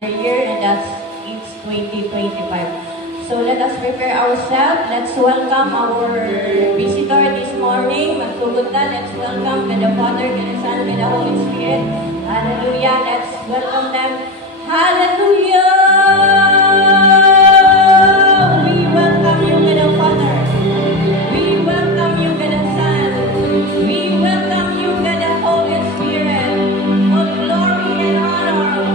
the year, and that's it's 2025. So let us prepare ourselves. Let's welcome our visitor this morning. Magtugutan, let's welcome God the Father, God the Son, God the Holy Spirit. Hallelujah. Let's welcome them. Hallelujah. We welcome you, God the Father. We welcome you, God the Son. We welcome you, God the Holy Spirit. All glory and honor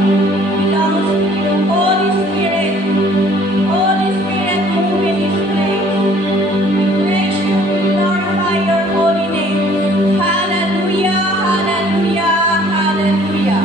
belongs to you, Holy Spirit. Holy Spirit, move in this place. We praise you, we glorify your holy name. Hallelujah, hallelujah, hallelujah.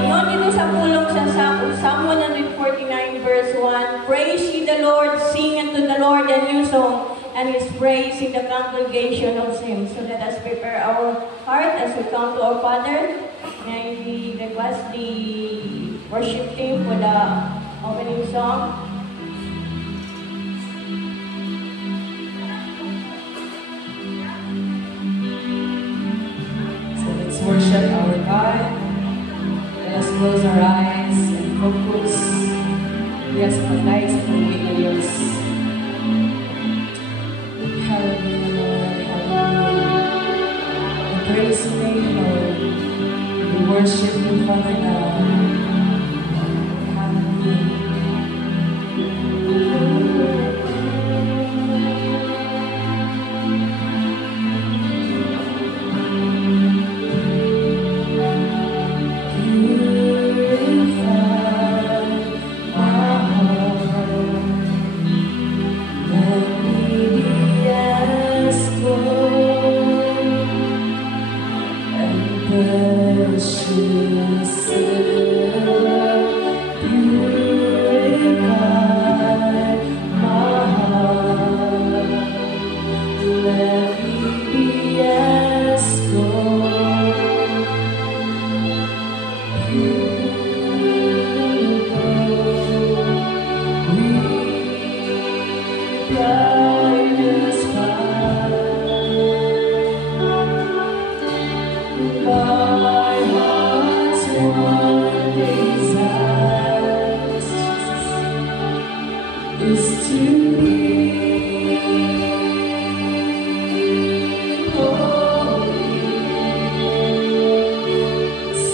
Ngayon dito sa pulong sa Psalm 149 verse 1, praise ye the Lord, sing unto the Lord a new song, and His praise in the congregation of saints. So let us prepare our heart as we come to our Father. May we request the worship team for the opening song. So let's worship our God. Let us close our eyes and focus. Yes, patay sa tuwing ng Diyos. Hallelujah, Lord, hallelujah. We praise your name, Lord. We worship you, Father God.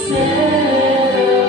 Set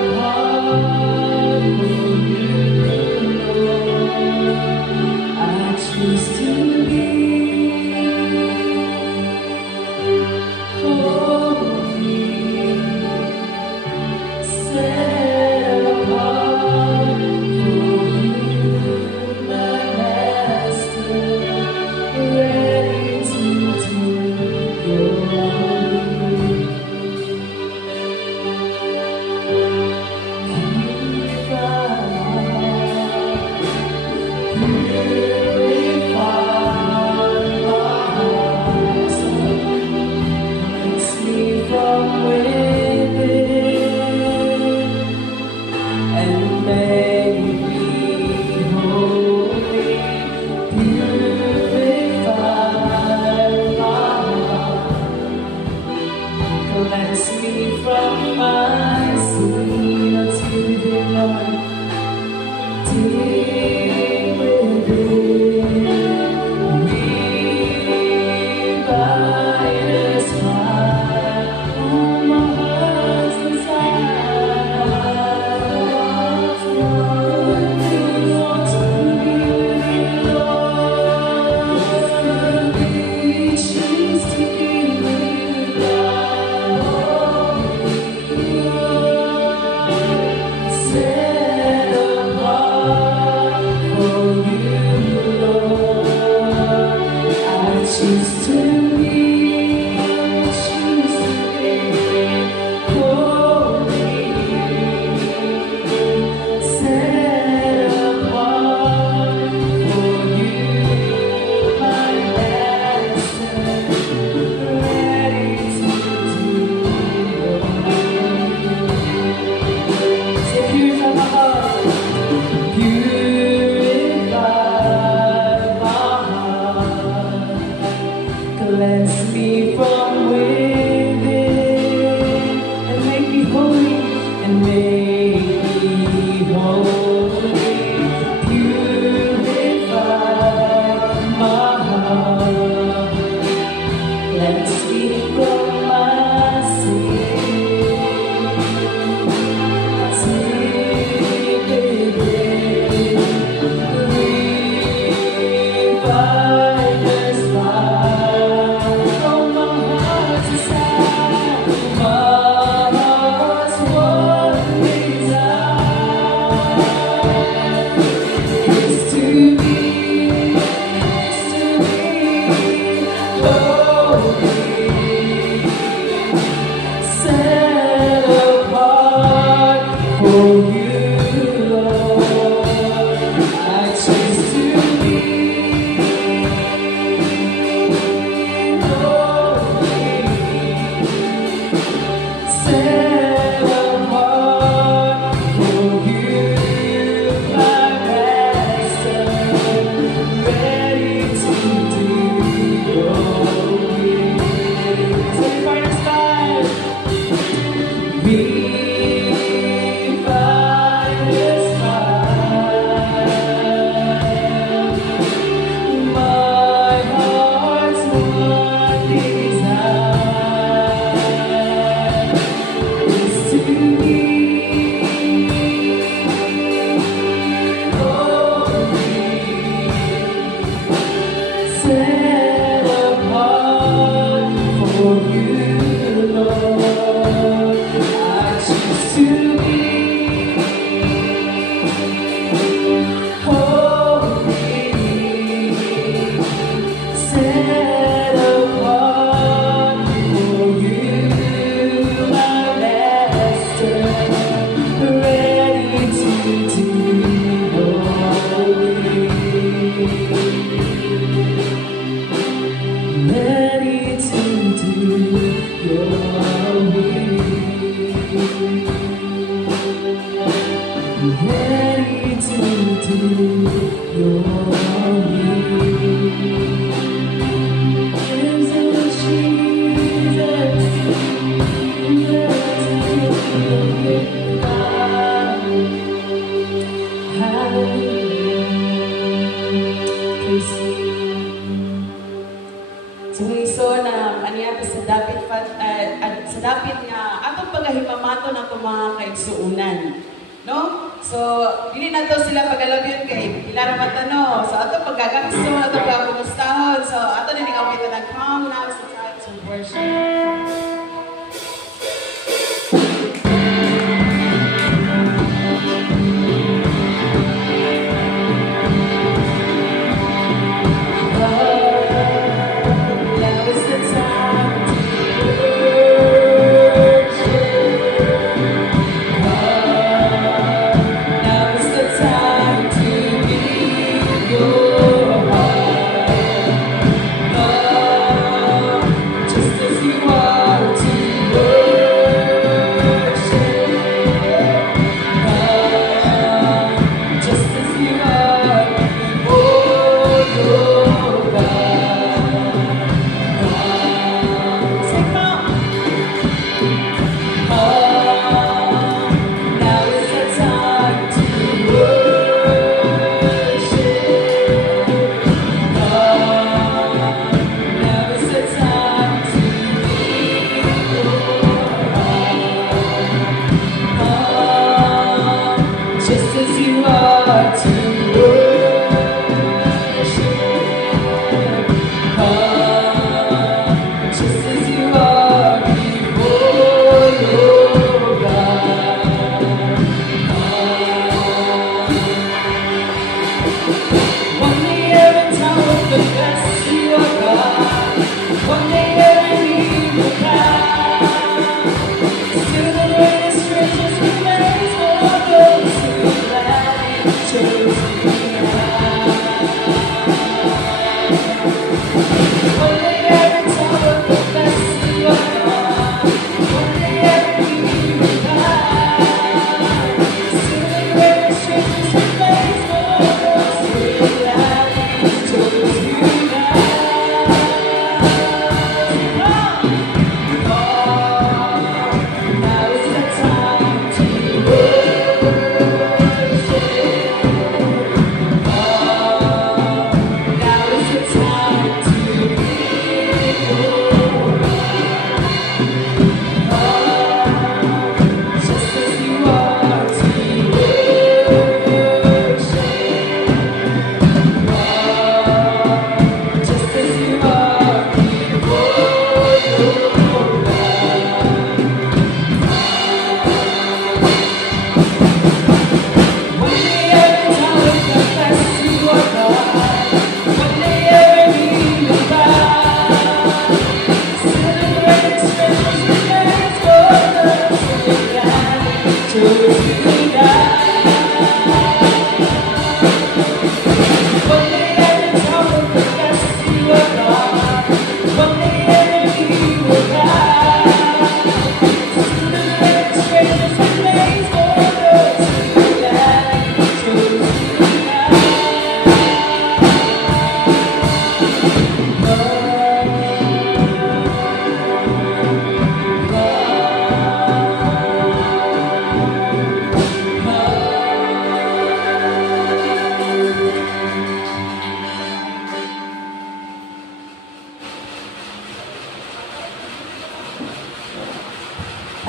ready to do your will. There's a Jesus, so na aniya sa dapit nga atong pagahipamato ng mga kaigsuunan, no? So dili na to sila pagalabyon kay Pilar Matano. So ato pagagasto na to pagkumustahon. So ato ni nga kita come now sa time to worship.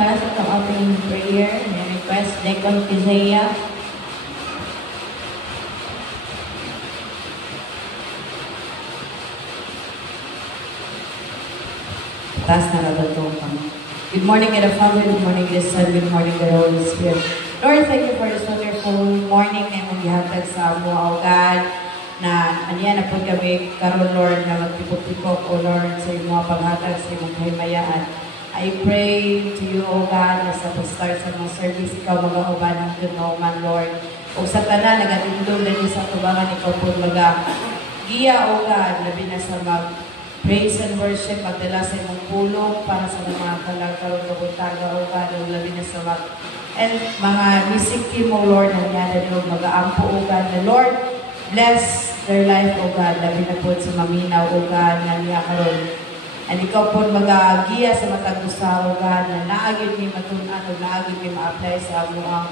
Para sa itong opening prayer, may request Deacon Isaiah. Taas na nabatong kami. Good morning, God the Father. Good morning, God the Son. Good morning, God the Holy Spirit. Lord, thank you for this wonderful morning na mong gihatag sa mga o God na aniya na po kami karon Lord na magtipok-tipok o Lord sa mga paghatag sa imong kahimayaan. I pray to you, O God, na sa pag-start sa mga service, ikaw mag-auban ng tunuman, Lord. O sa tanan, nagatindong na sa tubangan, ikaw po mag-giya, O God, labi na sa praise and worship, magdala sa imong pulong para sa mga kalagkaroon kabutaga, O God, o labi na sa and mga music team, O Lord, na niyada nyo, mag-aampo, O God, na Lord, bless their life, O God, labi na po sa maminaw, O God, na niya karon. And ikaw po mag-agiya sa matag usa, O God, na naagid ni matunan, o naagid ni ma-apply sa amuang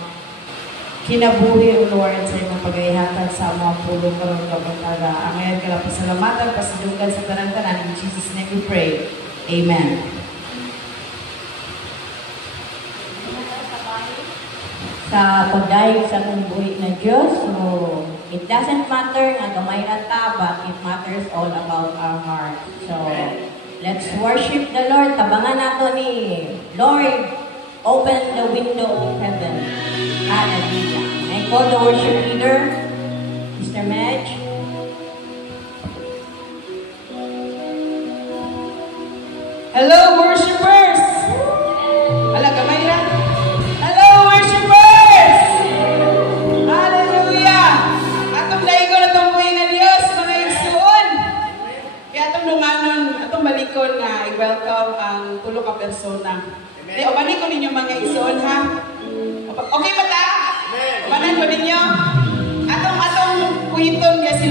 kinabuhi, O Lord, sa imong pag-ihatag sa amuang pulong karon kapuntaga. Ang ngayon ka lang pasalamatan, pasidugan sa tanan-tanan. In Jesus' name we pray. Amen. Sa pagdayeg sa akong buhi na Diyos, so it doesn't matter nga gamay na ta, but it matters all about our heart. So, let's worship the Lord. Tabangan nato ni Lord, open the window of heaven. Hallelujah. I call the worship leader, Mr. Medj. Hello, worshipers! Wala, gamay na. Hello, worshipers! Hallelujah! Atong daigo na itong buhay nga Diyos, mga igsuon. Kaya atong lunganon, atong balikon nga i-welcome ang tulo ka persona. O balikon ninyo mga igsuon, ha? Okay ba ta? Umanan ko ninyo? Atong kuhiton niya si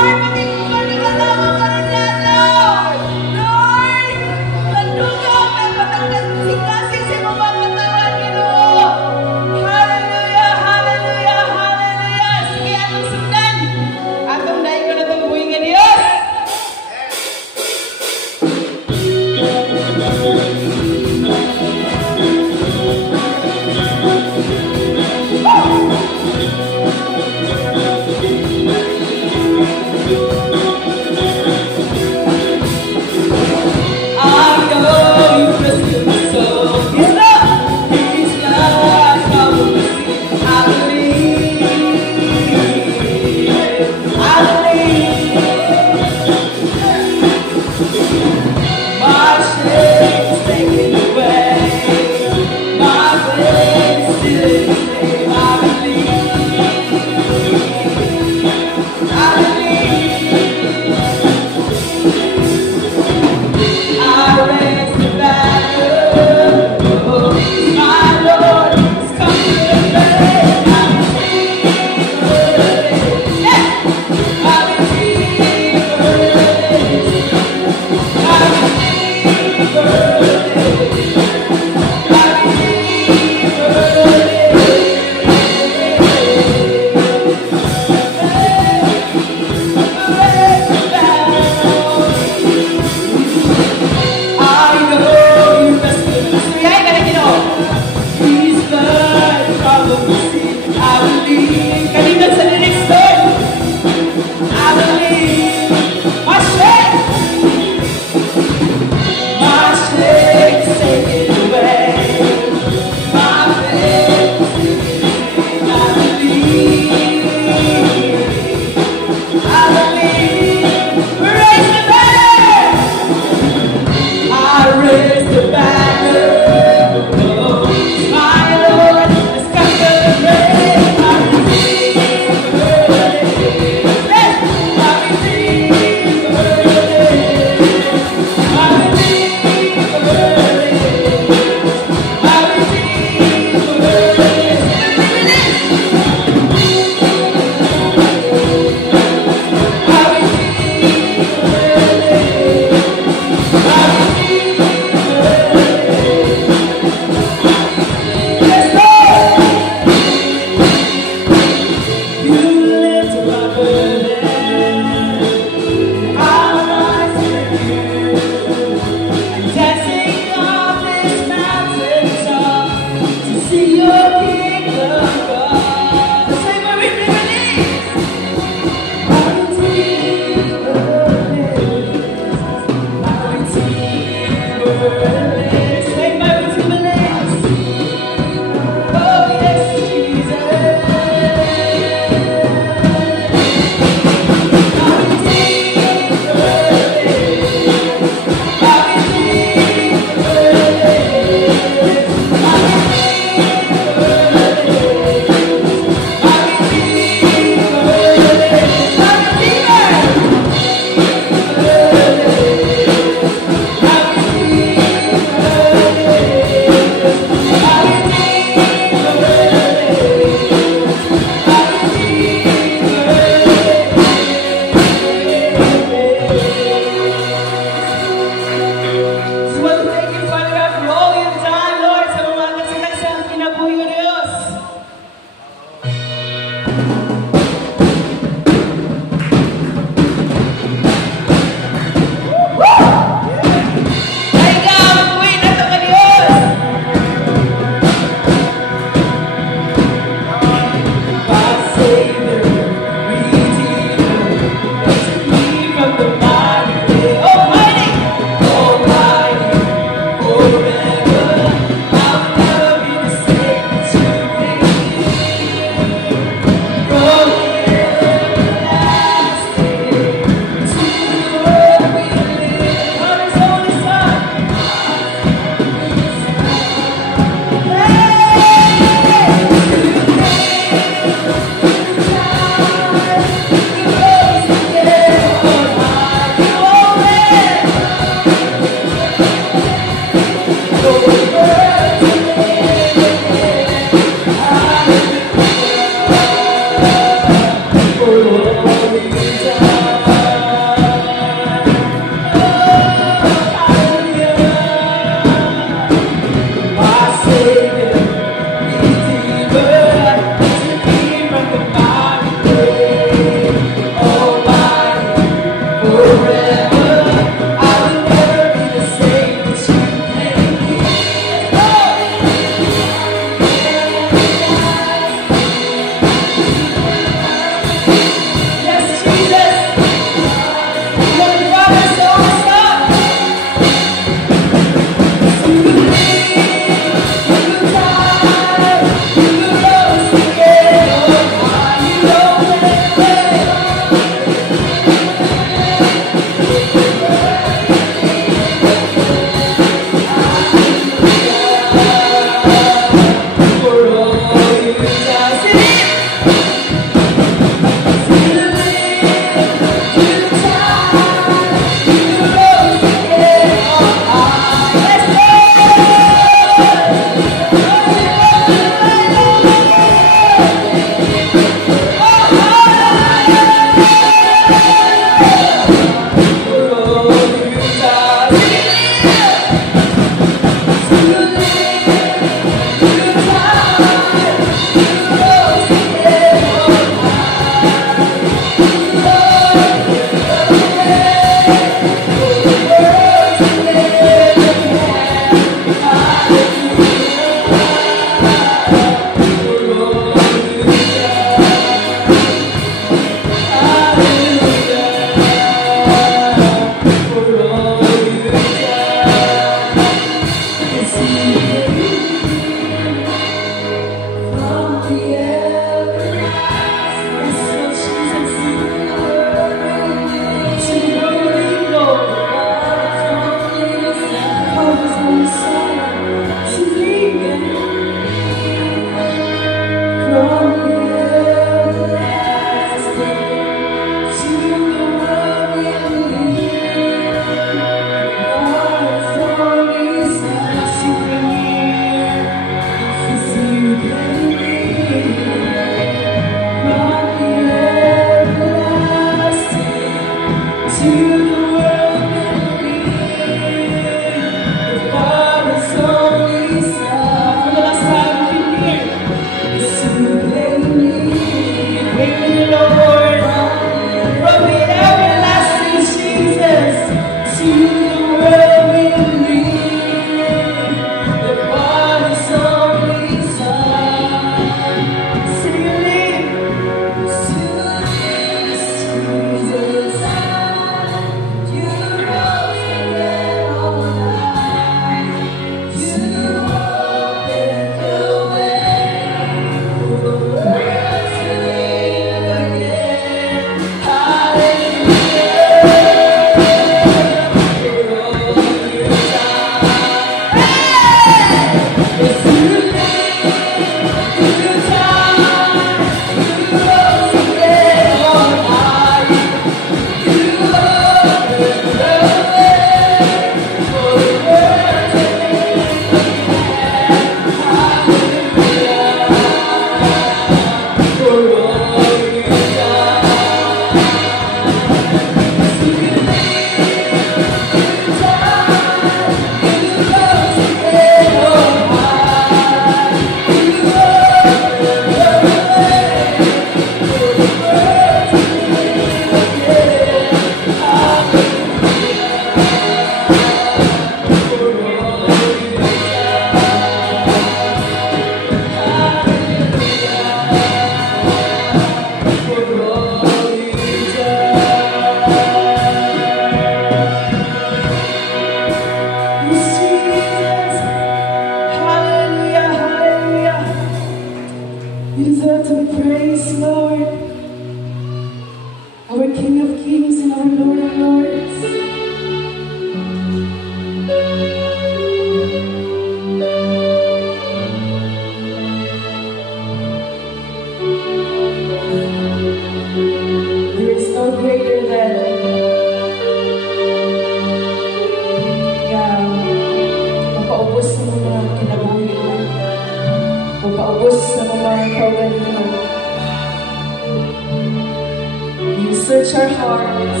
Search our hearts.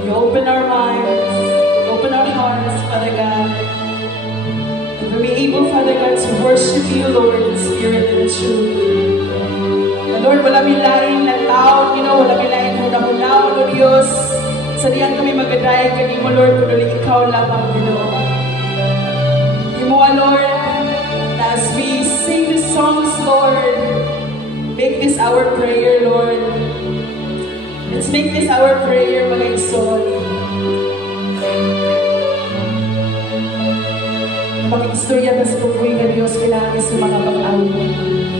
You open our minds. You open our hearts, Father God. And we're able, Father God, to worship you, Lord, in spirit and truth. And Lord, wala may lain na tao, wala may lain huna-huna, now, O Diyos, sa diyan kami magadayan kanimo, Lord, kuno ikaw lamang, Ginoo. Imo, Lord, as we sing the songs, Lord, make this our prayer, Lord. Let's make this our prayer, mga igsoon. Mag-istorya na sa tukoy na Diyos, kailangan sa mga pag-awin.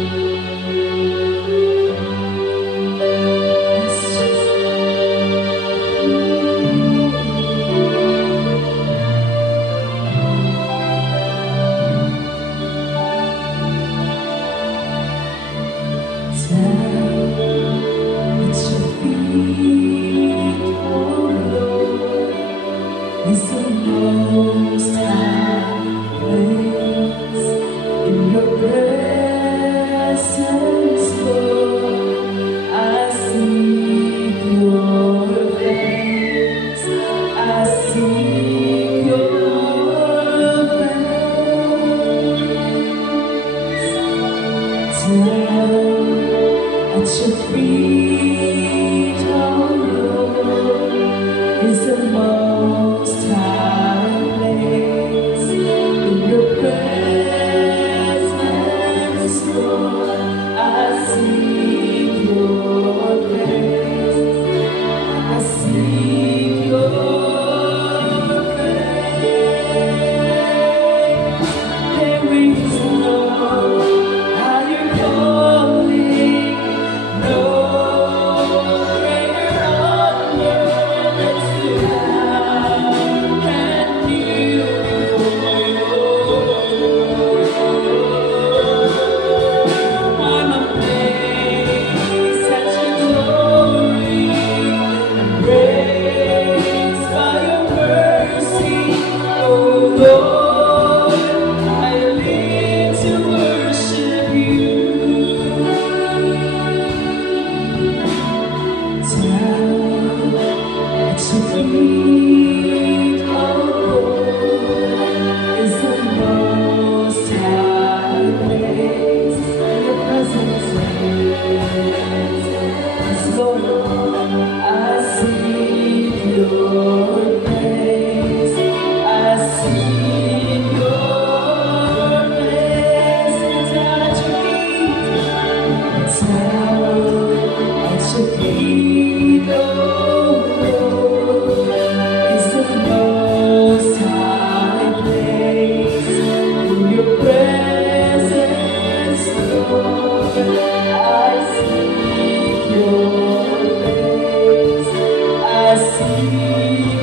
I see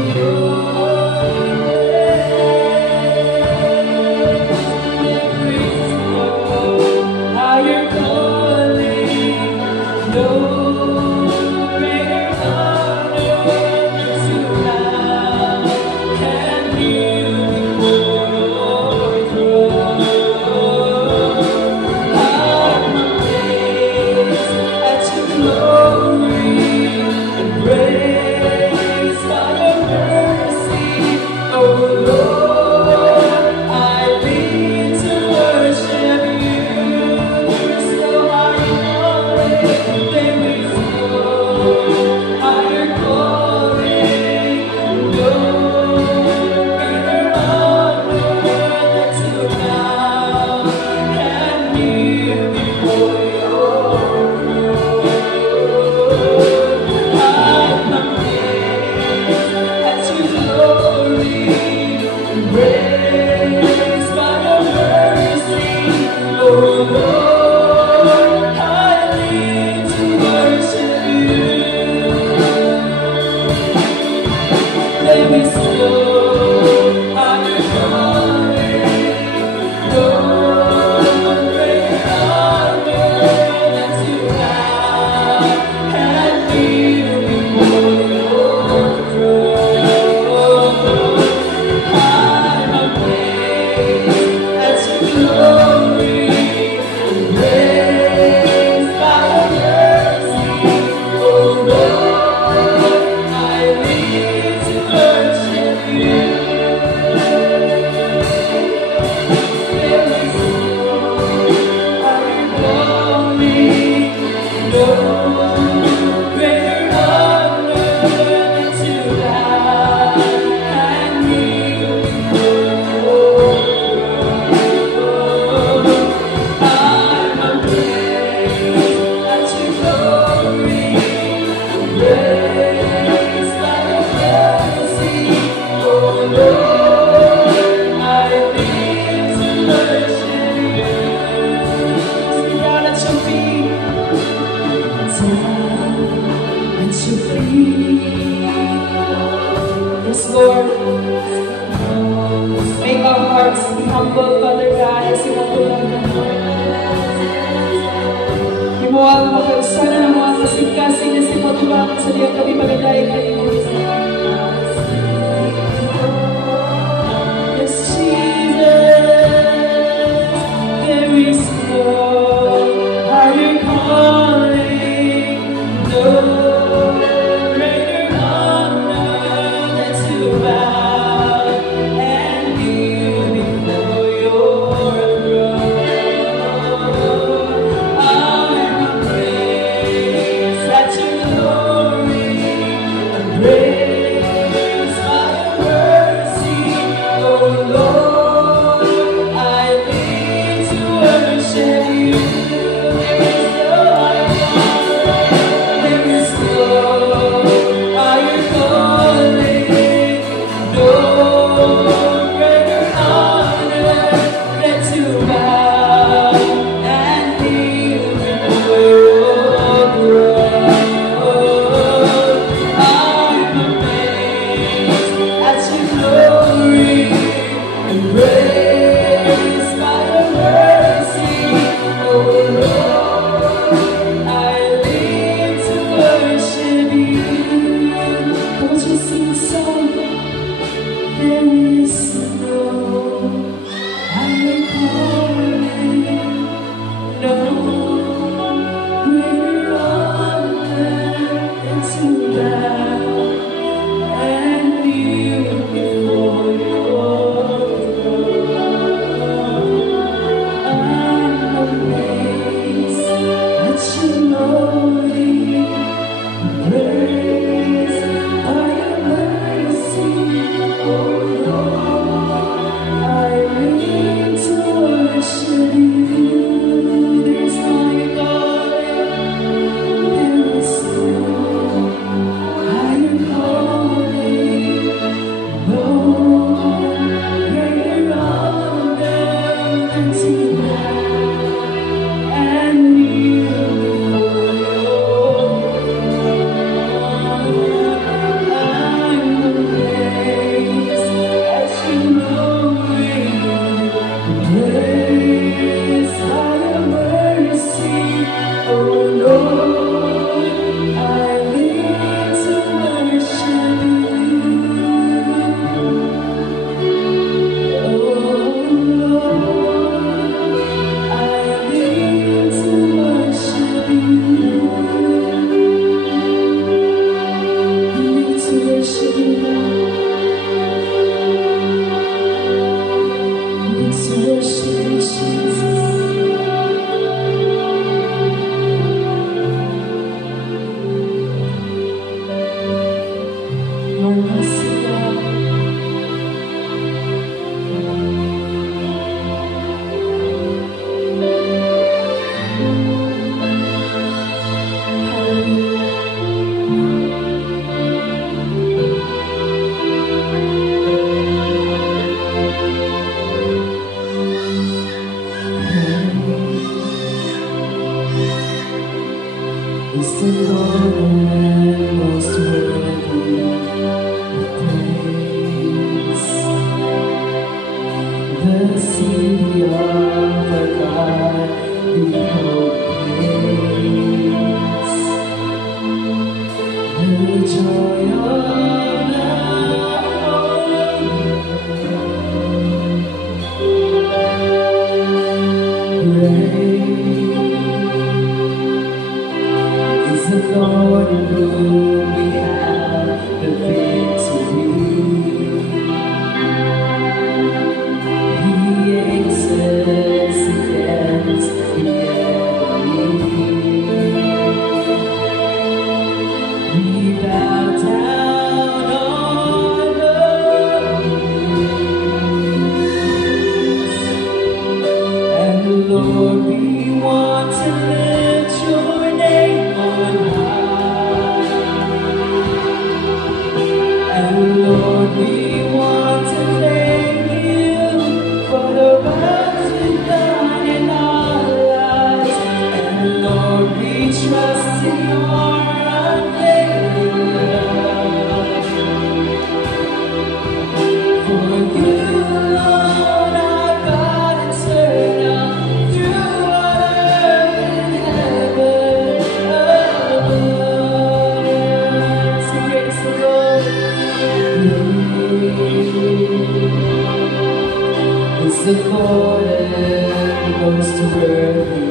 the forehead goes to worthy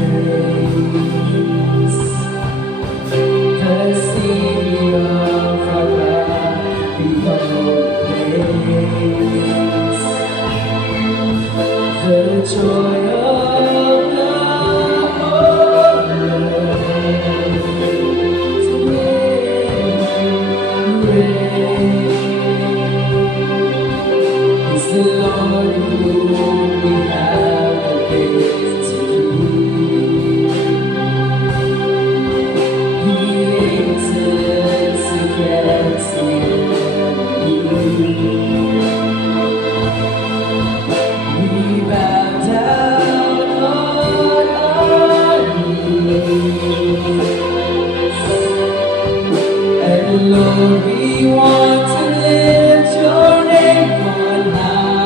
praise. The Savior of our God, be praise. The joy of the whole earth to is the Lord whom we have the victory. He enters against the enemy. We bow down on our knees, and Lord, we want to lift your name on high.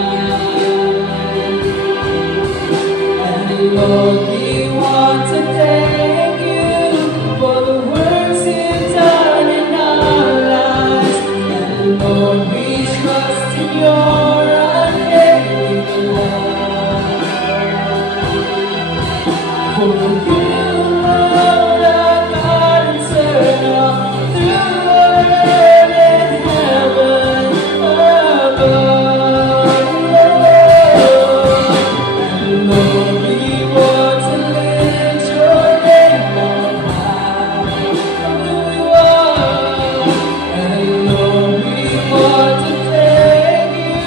And Lord, we want to thank you for the works you've done in our lives. And Lord, we trust in your unfailing love. For you, Lord, are God eternal, through earth and heaven above. And Lord, we want to lift your name on high. And Lord, we want to thank you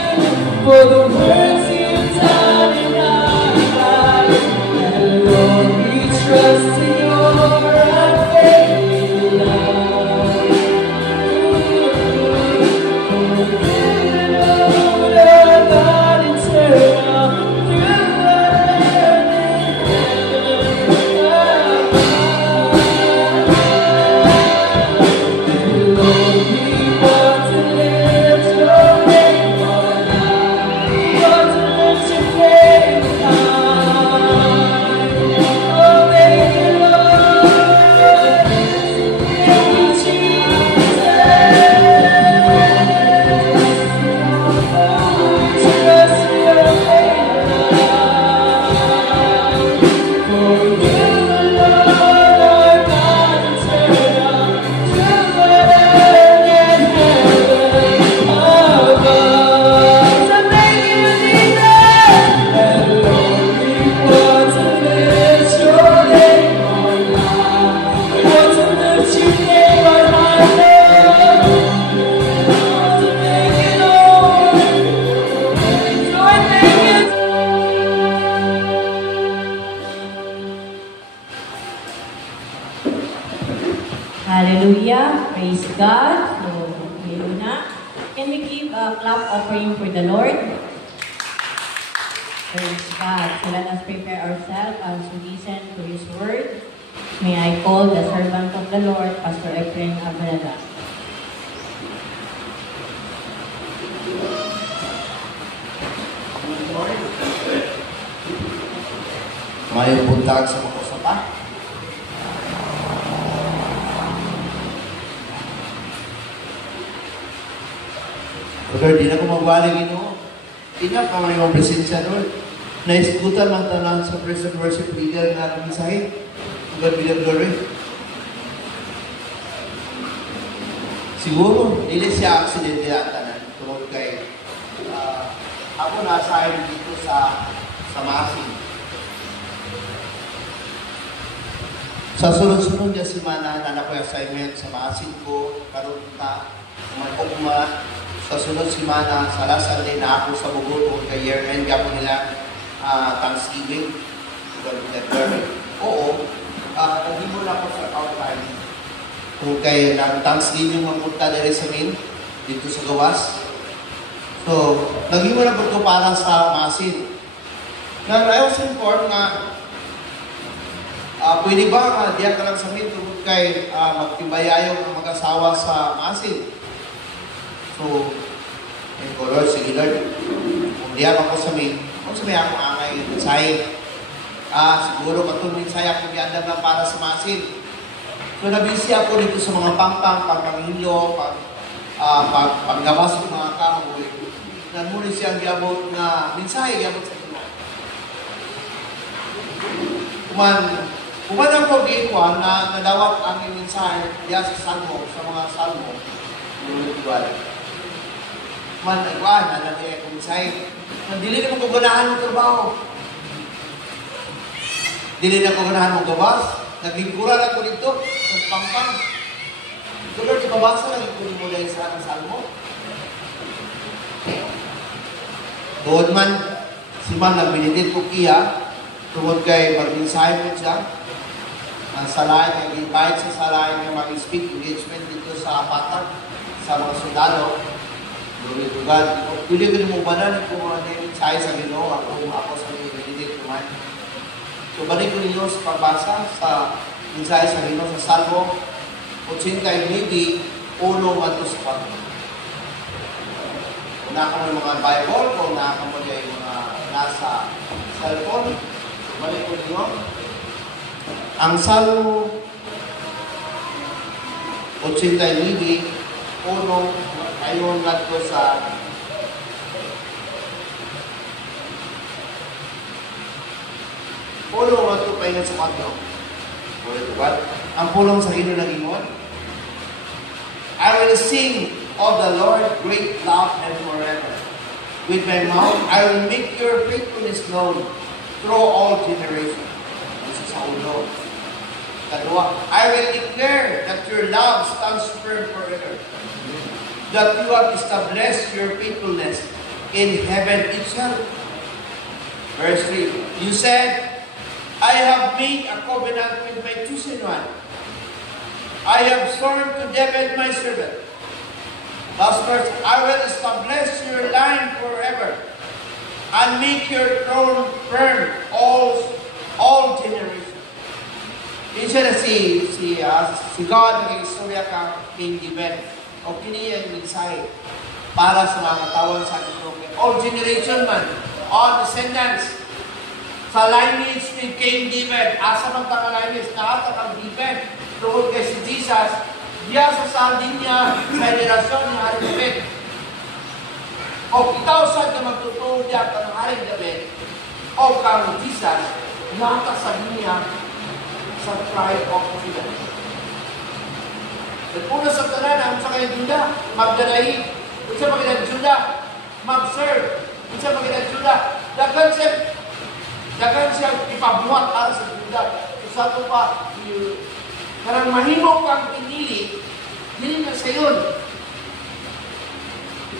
for the works you've done in our lives. And Lord, we trust in your unfailing love. For you, Lord, are God eternal, through earth and heaven above. Lord, we want to lift your name on high. We want to lift your name high. Oh, thank you, Lord. Thank you, Jesus. We trust in your name. For you, Lord, are God eternal, through earth and heaven above. So thank you, Jesus. And Lord, we want to lift your name on high. We want to lift your name on high, Lord. We want to thank you, Lord. Lord, thank you. Hallelujah. Praise God. So, ngayon na. Can we give a clap offering for the Lord? Praise God. So let us prepare ourselves as we listen to His word. May I call the servant of the Lord, Pastor Efren Abrada. Mayong buntag sa mga usapa. Lord, di na ko magwaling ino. Ina ka mayong presensya, Lord. Naiskutan ang tanan sa praise and worship leader na namisahin. God be the glory. Siguro, hindi siya aksidente ang tanan. Tungkol kay ako nasa dito sa Masin. Sa sunod-sunod niya si Mana, na ko assignment sa Masin ko, karoon ta, mag-ugma. Sa sunod si Mana, sa last Sunday na ako sa Bugod, kung kay year-end ako nila Thanksgiving. Oo, nag-ibon ako sa outline. Kung kay Thanksgiving magpunta dito sa Min, dito sa Gawas. So, nag-ibon ako ito para sa Masin. I was informed nga, pwede ba diyan ka lang sa Min tungkol kay magtibayayong ang mag-asawa sa Masin? So, and ko, Lord, sige Lord, kung diyan ako sa Min, kung sabi ako angay mensahe, siguro katong mensahe ako giandam lang para sa Masin. So, nabisi ako dito sa mga pangpang, pangpangilyo, panggawas ng mga kahoy. na muna siyang giabot na mensahe giabot sa Ginoo. Kuman ang pag-iwan na nadawat ang mensahe diya sa Salmo, sa mga Salmo, igual. Man, igual, na nabiya kong mensahe. Dili na mo kaganahan ng trabaho. Dili na kaganahan mong gabas. Naglingkuran ako dito, nagpangpang. So Lord, ipabasa lang ito mo dahil sa Salmo. Tuod man, si man nagbinitid ko kiya, tungod kay mag-mensahe mo siya, ang salay, nag-invite sa salay na mag-speak engagement dito sa apatag, sa mga sundalo. Glory to God. Pili ko mo banan kung mga mensahe sa Ginoo, ako sa binitid ko man. So, balik ko ninyo sa pagbasa sa mensahe sa Ginoo sa Salmo 89, 1 at 4. Kung naka mo yung mga Bible, kung naka mo yung mga nasa cellphone, balik ko ninyo. Ang Salmo 89, 1, ayon nga ko sa pulong nga ito pahingan sa kanyo. Ang pulong sa inyo ng ingon, I will sing of the Lord great love and forever. With my mouth, I will make your faithfulness known through all generations. This is how Lord. Kadua, I will declare that your love stands firm forever. That you have established your faithfulness in heaven itself. Verse 3, you said, I have made a covenant with my chosen one. I have sworn to David my servant. Last verse, I will establish your line forever and make your throne firm all generations. Isa na si God nag-istorya ka King David. O kiniya yung mensahe para sa mga katawan sa Ginoo. All generation man, all descendants, sa lineage ni King David, asa man ka lineage, naata kang David, tungkol kay si Jesus, diya sa sandin niya sa henerasyon ni Haring David. O ikaw saan ka magtutulog diya ka ng Haring David, o kang Jesus, naata sa niya sa tribe of Judah. Una sa tanan, ang sa kaya Judah, magdanahi. Kung siya magilang Judah, mag-serve. Kung siya magilang Judah, dagan siya ipabuhat para sa Judah. So sa ito pa, karang mahimo kang pinili, hindi na sa yun.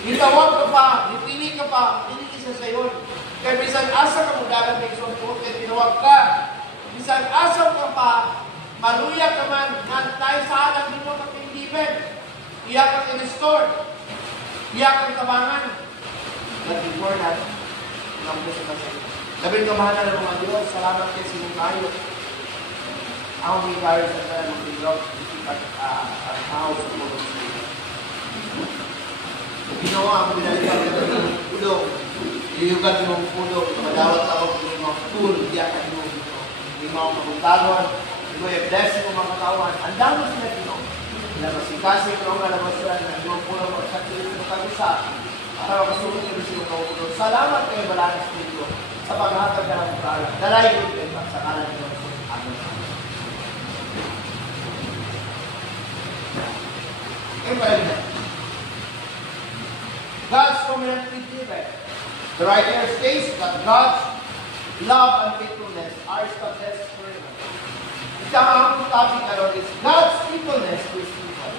Gitawag ka pa, dipili ka pa, hindi isa sa yun. Kaya bisan asa ka mo dagan kay Sumpo, kaya tinawag ka. Bisan asa ka pa, maluya ka man, tayo sa alam dito ka King David. Iyak kang in-restore. Iyak kang tabangan. But before that, ilang po sa sa'yo. Labing kamahalan ng mga Diyos, salamat kayo sa inyong kayo. Ako may kayo sa tayo ng Pilog, at tao sa mga Diyos. Ginawa ang binalikan ng pulong. Iyugat yung pulong, madawat ako ng mga tool, iyak ang yung mga maguntaron. Ito yung blessing ng mga katawan. Ang dami sila dito. Namasikasin ko ang kalabasyan ng iyong pulang magsakilit ng kagusa. Para makasunod nyo siya ng pulang. Salamat kayo Balanas Studio sa paghatag na ng pagkalang. Dalay ko kayo sa kalan nyo. Amen. Amen. God's covenant with David. The writer states that God's love and faithfulness are established forever. Ang topic ngayon is God's faithfulness to His people.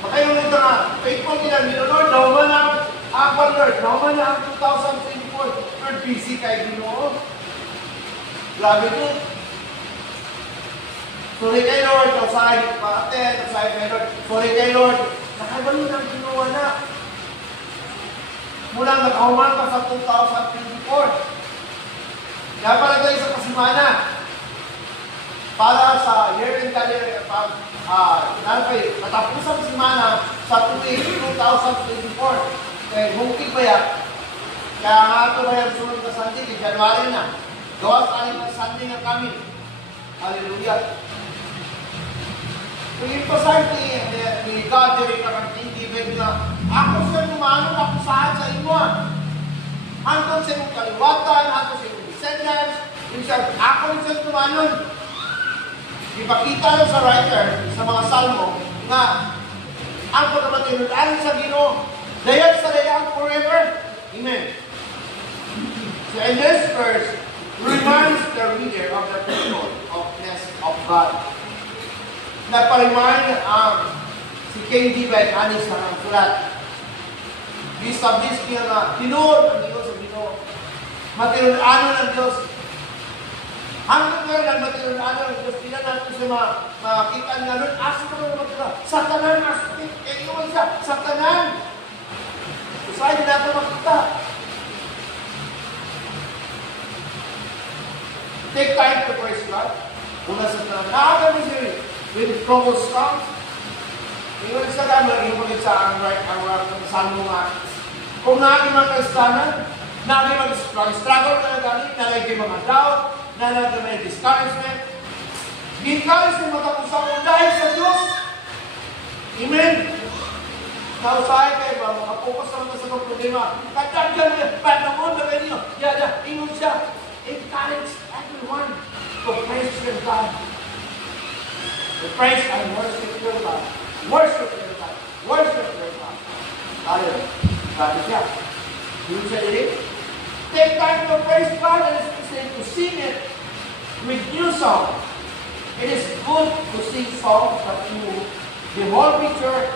Makayong nito nga, faithful nila, Lord, nauman na ang Lord, nauman na ang 2024. Lord, busy kayo Ginoo. Grabe ito. Sorry kayo Lord, nausahay pa-attend, nausahay kayo Lord. Sorry kayo Lord, nakabalo ng ginawa na. Mula nag-auman ka sa 2024. Kaya pala tayo sa kasimana. Para sa year-end career, natapusan simana sa tuwing 2024. Kaya mungkin ba yan? Kaya nga ito ba yung sunod na Sunday, January na. Gawas aling na Sunday na kami. Hallelujah. Kung ito sa ni God, yung kakating David na, ako siya lumanong ako sa Isa, ako rin siya tumanon. Ipakita lang sa writer, sa mga salmo, nga ang pagkamatinudaan sa Ginoo, dayag sa dayag forever. Amen. So in this verse, reminds the reader of the faithfulness of God. Naparemind si King David ani sa sulat. Establish niya na tinuod ang Diyos sa Ginoo. Matinudaan ng Diyos. Hanggang ngayon ang matinudaan ng Diyos, hindi na natin siya makakita nga nun. Asa ko naman sila. Satanan, astik. Iyon siya. Satanan. So hindi natin makita. Take time to praise God. Una sa tanan. Nakakami siya with trouble storms. Iyon sa dami, yung mga sa ang salmo nga. Kung natin mga kastanan, natin mag-struggle na natin, nalagay mga doubt, nalagay may discouragement. Ginkalis ng matapusan mo dahil sa Diyos. Amen. Nausahay kayo ba, makapokus naman sa mga problema. Katagyan niya, panamon na kayo. Yada, ingon siya. Encourage everyone to praise your God. To praise and worship your God. Worship your God. Worship your God. Tayo, sabi siya. Yun siya dili. Take time to praise God and to sing it with new song. It is good to sing songs, but the whole picture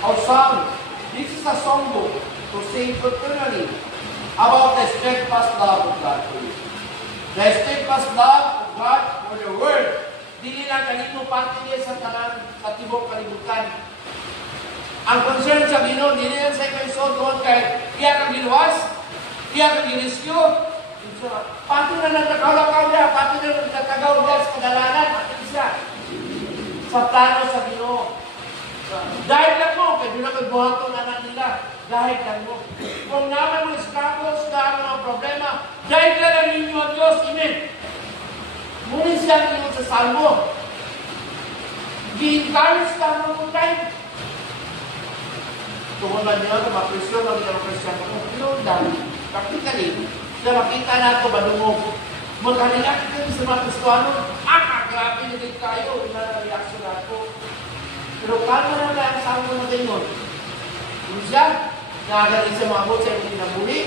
of song. This is a songbook to sing continually about the steadfast love of God for you. The steadfast love of God for the world. Dili lang kanino parte niya sa tanan sa tibok kalibutan. Ang concern sa Ginoo, dili lang sa ikaw doon kay iya kang giluwas, iya kang girescue. Pati na nagkakaw niya, pati na nagkakagaw niya sa kadalanan, pati siya. Sa plano sa Ginoo. Dahil lang mo, kaya doon na magbuhato na nila. Dahil lang mo. Kung naman mo struggles na mga problema, dahil ka lang ninyo ang Diyos. Amen. Ngunit siya ninyo sa salmo. Gi-encourage ka mo kung time. Tungkol na niyo, mapresyon na niyo ang presyon mo. Pero dahil, practically, siya makita na ito, madungog. Magkaliak ka sa mga Kristuano, grabe na din tayo, na-reaction ako. Pero paano na lang ang salmo na ganyan? Kung siya, nakagaling sa mga bot sa hindi nabuli,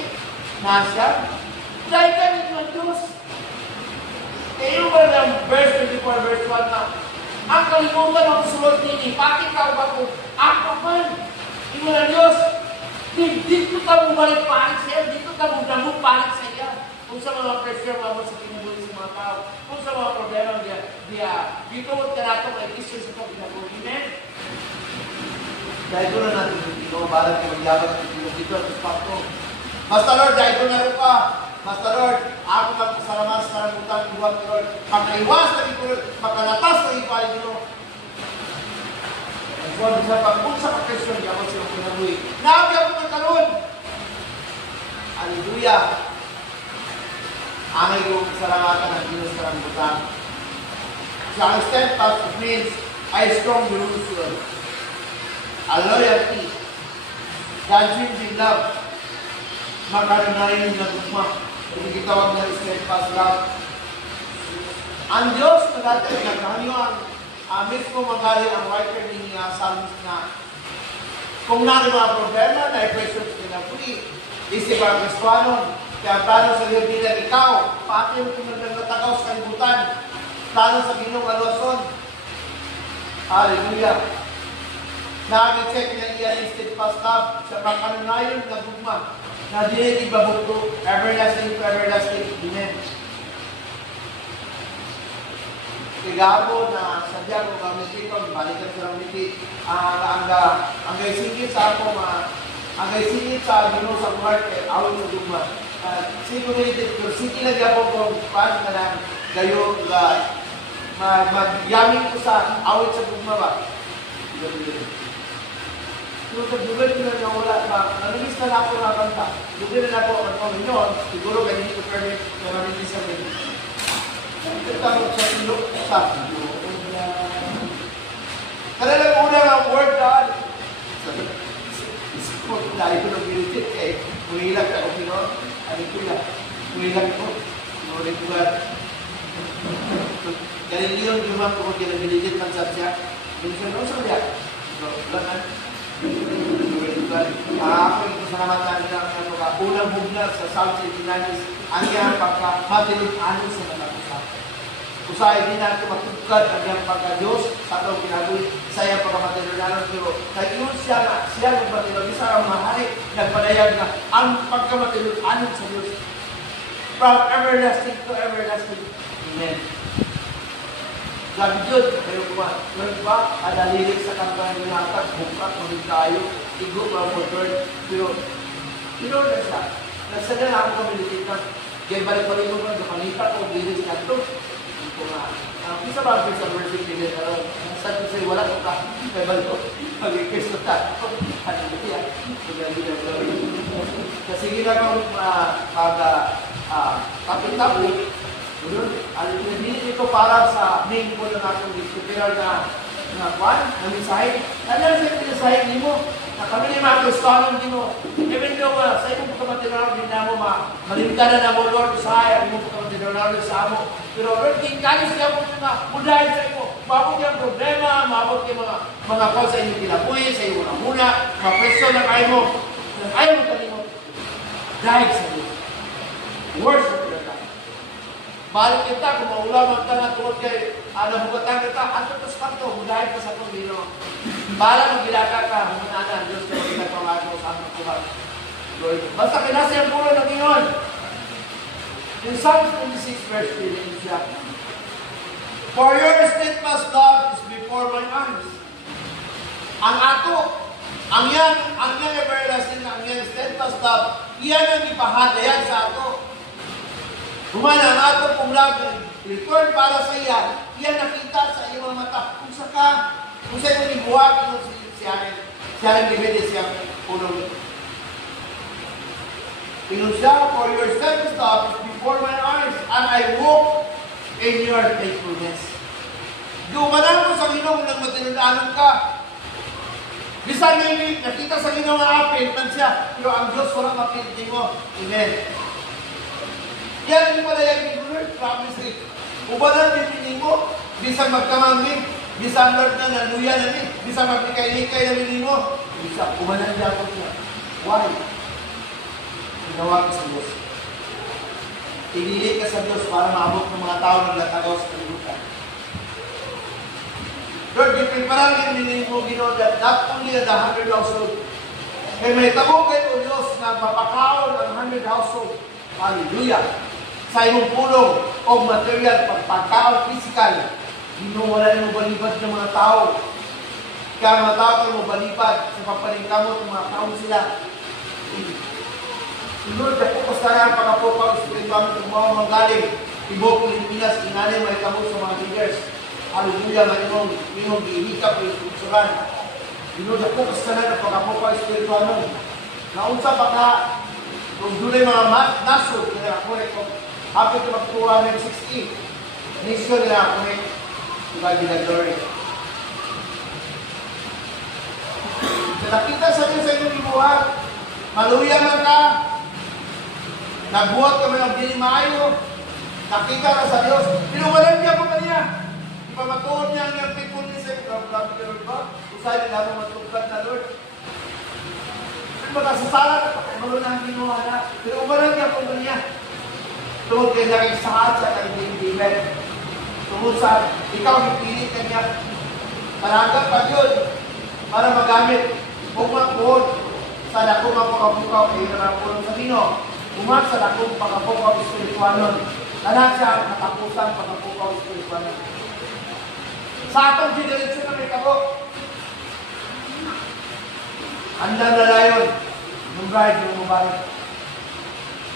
na siya, dahil ka nito ang Diyos. Kaya ba ng verse 24, verse 1 na, ang kalimutan ng sulod nini, bakit ka ba ko? Ako man, imo na Diyos, dito ka bumalik palit sa iyo, dito ka bumalik palit sa iyo. Kung sa mga pressure mo sa pinabuli sa mga tao, kung sa mga problema dito mo tinato kay Kristo sa pagkinabuhi. Amen? Dahil doon na natin yung Pino, balang pinagyaban natin yung dito at Pasto. Master Lord, dahil doon na rin pa. Master Lord, ako magpasalamat sa karangutan, Lord, Lord. Pagkaiwas na rin ko, pagkalatas na rin pa rin nyo. Ang buwan sa pagpunsa ka Kristo, hindi ako silang pinabuhi. Nabi ako magkaroon. Hallelujah. Angay kong salamatan ng Diyos sa karangutan. So, ang steadfast means a strong Jerusalem. A loyalty, God-changing love, makaranayin na gugma. Hindi kitawag na steadfast love. Ang Diyos na dati nagkahanyo ang mismo magali ang writer ni Psalmist na kung narin mga problema na i-pressure sa pinapuli, isip ang Kristuanon, kaya plano sa Diyos nila ikaw, pati yung pinagtatagaw sa kalibutan, plano sa Ginong Alwason. Hallelujah. Nag-check na iyan yung steadfast love sa pagkananayon na gugma na dili ibabukto everlasting to everlasting. Amen. Igabo na sadya ko gamitin balikan sa ramiti ang gaisingit sa ako ang gaisingit sa Ginoo sa heart kay awon sa gugma. Sigurated ko sige lang ako kung paano na lang gayo magyamin ko sa awit sa gugma ba. Pero sa dugal ko na wala ba, nalilis na ako na kanta. Dugal na ako ang mga yun, siguro ganyan ko permit na nalilis sa mga. Nagtatawag sa ilok sa ilok. Kada lang una ang word God. Isip ko, dahil ko nang bilitit eh. Muhilag ako, Pinoon. Ano ko lang. Kulilang ko. Nulit ko ba? Galileo, yung mga kung ginabiligit man sa siya. Minsan, ano sa kaya? So, laman. Nulit ko ba? Ako yung salamatan ng unang bugnar sa South City ang iyang pagka-matilog-anon sa natapusan. Usay din natin matugkad ang iyang pagka-Diyos sa itong ginagawin sa iyang pagka-matilog-anon. Pero nag-iyon siya nagmatilog. Isa ang mahari, nagpalayag na ang pagka-matilog-anon sa Diyos. From everlasting to everlasting. Amen. Sabi Diyos, kayo ba? Adalilig sa kantang binatag, buka, kumig tayo, igo, mga pero na siya. Nagsaga na ako kamilitin na, kaya balik-balik mo ba, kapangita ko, bilis na ito. Ito nga. Isa ba ang sa worship nila na rin? Sabi ko sa'yo, wala ko ka. Kaya balik ko, mag-ikis na tayo. Ano ba yan? Kasi ginagawa tapit-tapit. Hindi ito para sa main po ng ating disciplinar na mensahe. Ano yung mensahe ni mo? Na kami ni mga Kristohanon din mo. Even though sa iyong pagkamatinaw din na mo, malimtanan na mo, Lord, sa iyong pagkamatinaw sa mo. Pero Lord, tingkalis niya po na mudahin sa iyo. Mabot yung problema, mabot yung mga call sa inyong kinabuhi, sa iyong mga muna, mga presyo na kayo mo. Ayaw mo tayo mo. Dahil sa iyo. Worship you. Balik kita, kung maulaman ka na tuwag kay nabugatan kita, ano ito sa kanto, mudahin ka sa itong Ginoo. Bala magilaka ka, humanana, Diyos ka magiging pangako sa aming Tuhan. Basta kinasa yung pulo ng Ginoo. In Psalm 26 verse 3, siya, for your steadfast love is before my eyes. Ang ato, ang yan everlasting, ang yan steadfast love, iyan ang ipahadayan sa ato. Humana ang ato pong love, return para sa iya, iyan nakita sa iyong mga mata. Kung sa iyong ibuwag, siya rin bibili siya punong. Pinusya, for your steadfast love is before my eyes, and I walk in your faithfulness. Dumanan mo sa Ginoo nang matinunaanon ka. Bisan ngayon, nakita sa Ginoo nga apil, man siya, pero ang Diyos walang mapildi mo. Amen. Yan yung palayag ni Lord, promise it. Ubanan din mo, bisan magkamangin, bisan Lord na naluya namin, bisan maglikay-likay namin mo, bisan ubanan niya ako siya. Why? Ginawa ka sa Diyos. Inili ka sa Diyos para maabot ng mga tao na nagtagaw sa kalibutan. Lord, ipiparang yung mo Ginoo that not only the 100 household, kaya may tabo kayo o Diyos na mapakaon ang 100 household. Hallelujah! Sa imong pulong o material, pagpagkaon physical, wala na balibad ng mga tao. Kaya mga tao kayo balibad sa papalingkamot ng mga tao sila. Lord, ako pasara ang pagkapopag espiritual ng mga magaling. Ibo Pilipinas, inanay may kamot sa mga leaders. Hallelujah, manimong gihikap yung kulturan. Lord, ako pasara ang pagkapopag espiritual ng naunsa baka kung doon ay mga nasod, kaya ako ito, happy to magtuwa ng 60. Nation nila ako rin, ibagi na glory. Nakita sa Diyos sa inyong ibuhat, maluya man ka, nagbuhat kami ng dinimayo, nakita na sa Diyos, pinuwalan niya po kanya. Ipamatuon niya ang iyong people ni sa ito. Grabe ka Lord ba? Usay din natin matungkad na Lord. Magkasasala na, pakimalo na ang ginawa na. Pero umalang niya po kanya. Tungkol kayo nakisahat sa kanyang David. Tungkol sa ikaw ipilit kanya. Talaga pa yun para magamit umakbod sa dakong pagkapukaw kayo na napulong sa Dino. Umak sa dakong pagkapukaw espiritualon. Talag siya ang katapusan pagkapukaw espiritualon. Sa atong generation na may kabo, andang na layon ng bride ng mubarak.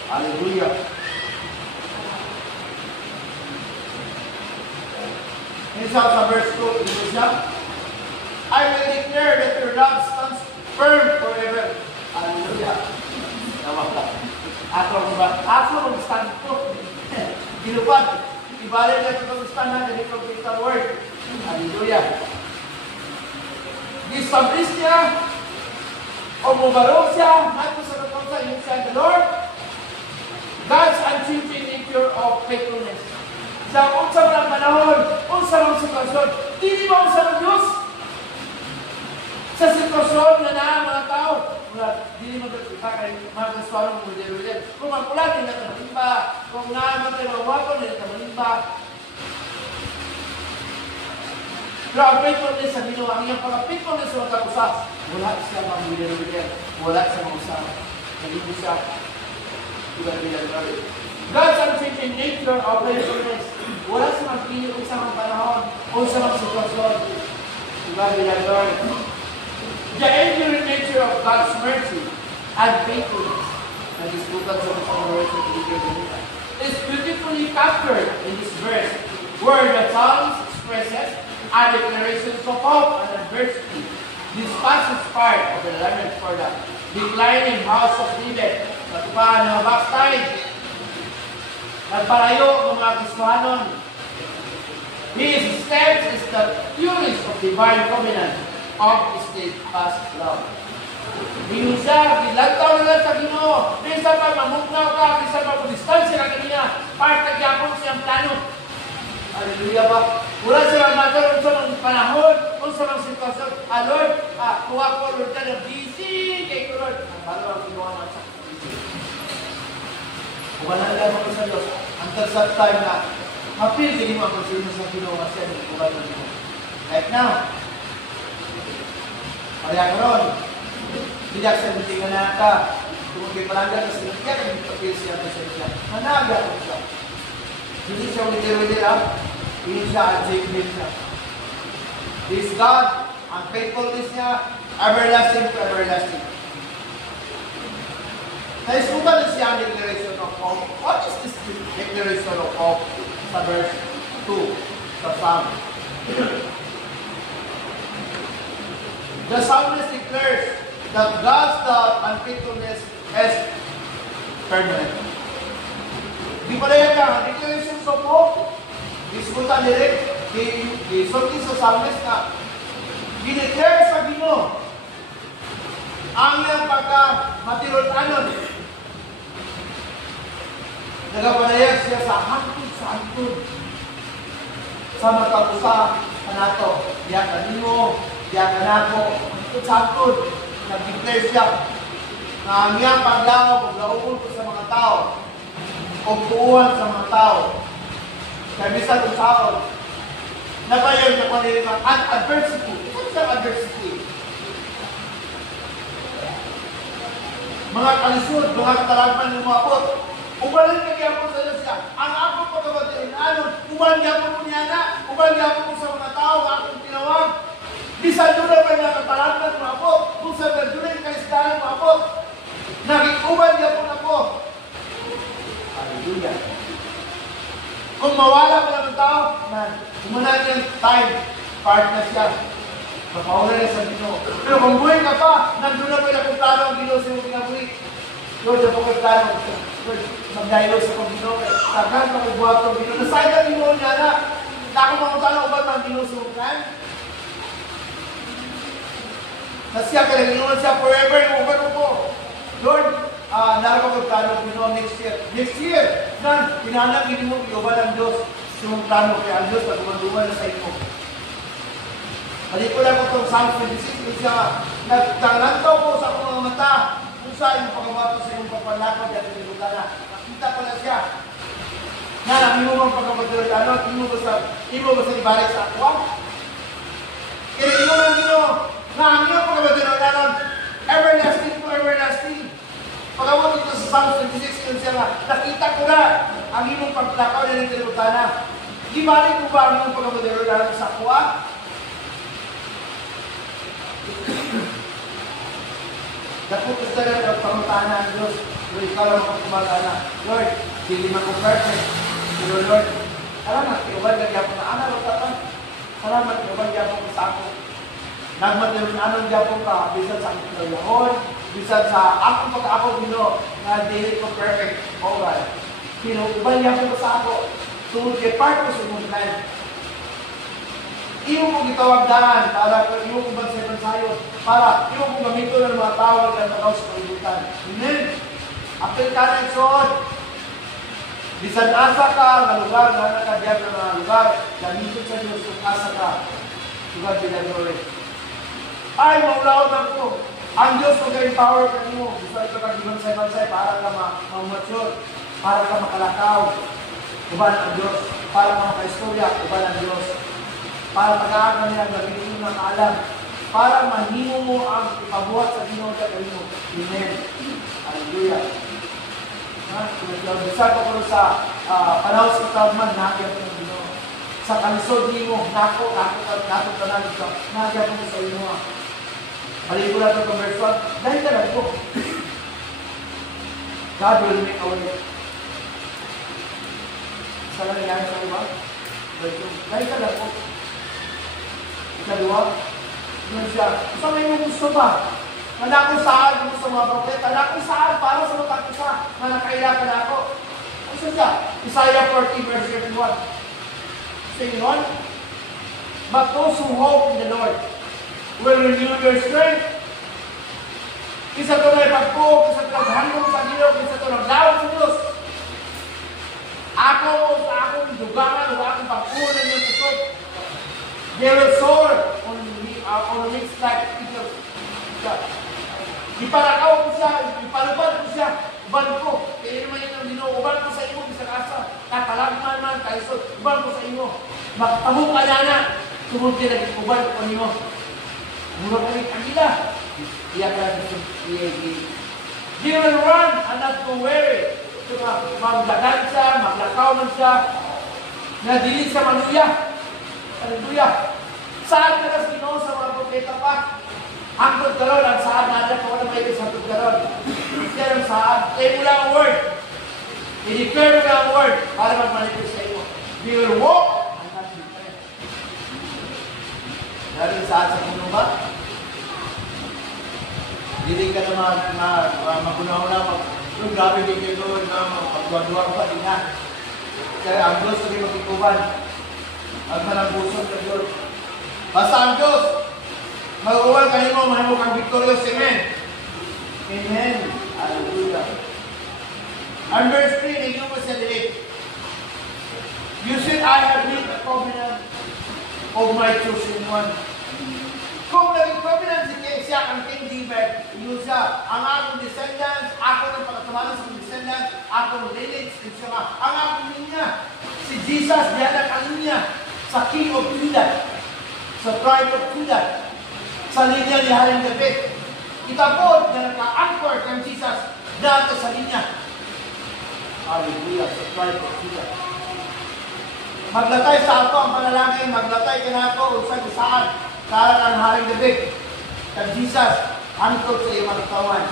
Hallelujah. Inside sa verse 2, dito siya, I will declare that your love stands firm forever. Hallelujah. Nawala. Ako mag-stand po. Ginupad. Ibalik na ito mag-stand na dito ang word. Hallelujah. Establish niya o mubarog siya natin sa katong sa inyo sa the Lord. God's unchanging nature of faithfulness. Sa unsang lang panahon, unsang lang sitwasyon, dili ba unsang ng Diyos? Sa sitwasyon na mga tao, dili mo ito kay mga kaswalong mo din. Kung magpulat, hindi na malimba. Kung naman pero wapon, hindi na malimba. Pero ang faithfulness sa Ginoo, ang iyang pagka-faithfulness sa mga usas, wala siya mamili-mili. Wala siya mag-usap. Naging siya. God's unchanging nature of faithfulness. Wala siya magpili kung sa mga panahon, kung sa mga sitwasyon. Lord. The enduring nature of God's mercy and faithfulness that is spoken sa mga words of the is beautifully captured in this verse, where the psalmist expresses a declarations of hope and adversity. This passage part of the lament for the declining house of David, natupahan ng backside, nagpalayo ng mga Kristohanon. His steps is the purest of divine covenant of his steadfast love. Binusa, dilagtaw na sa Ginoo. Bisa pa mamugnaw ka, bisa pa distansya na kanina. Part na gyapon siyang plano. Hallelujah ba? Wala siya matter sa mga panahon, kung sa mga sitwasyon. Lord, kuha ko, Lord, ka na busy kay ko, Lord. Balo ang kinuha man sa busy. Wala lang ako sa Diyos. Until sa time na mapil, hindi mo ang sino sa kinuha siya. Like now, kaya karon, bidak sa butingan na ka, tumugay palanggan na sila, kaya kami papil siya na siya. Managa ko siya. Hindi siya witir-witir hindi siya unchanging siya. This God, ang faithfulness niya, everlasting to everlasting. Naisuban na siya ang declaration of hope. What is this declaration of hope? Sa verse 2, sa Psalm. The psalmist declares that God's love and faithfulness is permanent. Di pala yan ka, declarations of hope. Diskutan direct, sulti sa psalmist na dineclare sa Ginoo ang iyang pagka-matirot-anon. Nagapanayag siya sa hantod sa matapusa na nato. Diyan ka nimo, diyan ka nako. Hantod sa hantod. Nag-declare siya na ang iyang paglaupon ko sa mga tao o puuhan sa mga tao. Kaya bisan kung saon, nabayan niya paniliman at adversity. Ano sa adversity? Mga kalisod, mga katalagman ng mga pot. Ubalan ka kaya po sa Diyos siya. Ang ako pagkabatiin, ubalan niya po niya na, ubalan niya po sa mga tao na akong tinawag. Bisan doon na pa yung mga katalagman ng mga pot. Kung sa doon na yung kalistahan ng mga pot. Naging-uban niya po na po. Hallelujah. Kung mawala pa ng tao, umuna niyang time, part na siya. Mapaula na sa Ginoo. Pero kung buhay ka pa, nandun na pa yung plano ang Ginoo sa iyong pinabuhi. Lord, na po kayo plano. Lord, mag-dialogue sa kong Ginoo. Tagan pa kong buhat kong Ginoo. Nasayad ang Ginoo niya na. Ako makutala ko ba ang Ginoo sa iyong plan? Na siya, kaya Ginoo siya forever, yung uban mo po. Lord, naroon ko plano Ginoo next year. Next year, pinanang hindi mo iuban ang Diyos sa iyong plano. Kaya ang Diyos, pag-uman na sa iyo. Balik ko lang itong Psalm 26, kung siya nagtalantaw ko sa akong mga mata, kung sa iyong pagkabato sa iyong pagpalakad, at inilutan na. Nakita ko na siya. Na, hindi mo bang pagkabato, hindi mo ba sa ibalik sa ako? Kaya hindi mo lang Ginoo, na ang iyong pagkabato, everlasting to everlasting. Pagkawag dito sa Psalm 26, kung siya nakita ko na ang iyong pagpalakaw na inilutan na. Ibalik mo ba ang iyong pagkabato sa ako? Naputos na lang ang panguntahan ng Diyos. Lord, ikaw lang ang kumagana. Lord, hindi man ko perfect. Pero Lord, salamat, iuban nagyapon na anak o tapan. Salamat, iuban nagyapon ko sa ako. Nagmatayon anong gyapon ka, bisan sa aking kinayahon, bisan sa akong pagka-ako Ginoo, na dili ko perfect. Alright. Pero iuban gyapon ko sa ako. Tungkol kay part ko sa mong plan. Iyo kong itawagdaan para iyo kong bansayo para iyo kong gamito ng mga tawag na tao sa kalibutan. Amen. Apil ka na isood. Bisan asa ka nga lugar, nga nakadiyag na mga lugar, gamitin sa Diyos kung asa ka. Lugar pinaglory. Ay, maulaw na ko. Ang Diyos mag-empower ka mo. Gusto ito ka gibansay-bansay para ka ma-mature, para ka makalakaw. Uban ang Diyos. Para ka makaistorya, uban ang Diyos. Para mag-aagal niya, gamitin mo ng alam. Para mahimo mo ang ipabuhat sa Ginoo sa mo. Amen. Hallelujah. Bisa ko po sa panahon sa Tawman, nagyan ko ng Ginoo. Sa kalisod mo, nako tanan ito, nagyan ko sa inyo. Balik ko na ito sa verse 1. Dahil ka lang po. God will make a way. Sa nangyari sa iba? Dahil ka lang po. Ikalawa, yun siya. Sa may mo gusto ba? Nandakong saan mo sa mga propeta. Nandakong saan para sa mga isa na nakailakan ako. Ano siya? Isaiah 40 verse 31. Say yun? But those who hope in the Lord will renew your strength. Isa ito na ipagpuk, isa ito naghandong sa Diyos, isa ito naglawag sa Diyos. Ako sa akong dugangan, o akong pagpunan ng pusod. They will soar on wings like eagles. Iparakaw ko siya, ipalupad ko siya, uban ko. Kaya naman yun ang Ginoo, uban ko sa imo, bisag asa. Kakalagman man, kaisod, uban ko sa imo. Magtamong ka na, sumunti na, uban ko nimo. Mura ka rin kanila. Iyak ka rin sa PAG. They will run and not to weary. So, maglagan siya, maglakaw man siya, na dili sa manuya. Hallelujah. Saan ka na Ginoo sa mga propeta pa? Ang tugkaroon, ang saan natin, kung ano may isang tugkaroon. Instead ang saan, tayo mo lang ang word. I-declare mo lang ang word para mag-manifest sa iyo. We will walk and not be afraid. Dahil saan sa mundo ba? Hindi ka na magunaw na yung grabe din kayo doon na magduwa-duwa pa din na. Kaya ang Diyos sabi magkikuban. Ang managbuson ka Diyos. Basta ang Diyos, mag-uwal ka nimo, mahimo kang victorious. Amen. Amen. Hallelujah. And verse 3, naging mo sa dilit. You said, I have made a covenant of my chosen one. Kung naging covenant si King ang King David, yun siya, ang akong descendants, ako ng pagkatumanan sa descendants, akong lineage, ang akong linya. Si Jesus, diyan ang linya sa King of Judah, sa tribe of Judah, sa linya ni Haring David. Kita po, na naka-anchor kang Jesus dito sa linya. Hallelujah, sa tribe of Judah. Maglatay sa ato ang panalangin, maglatay ka na ito, usag saan, para kang Haring David, kang Jesus, antot sa iyong katawan.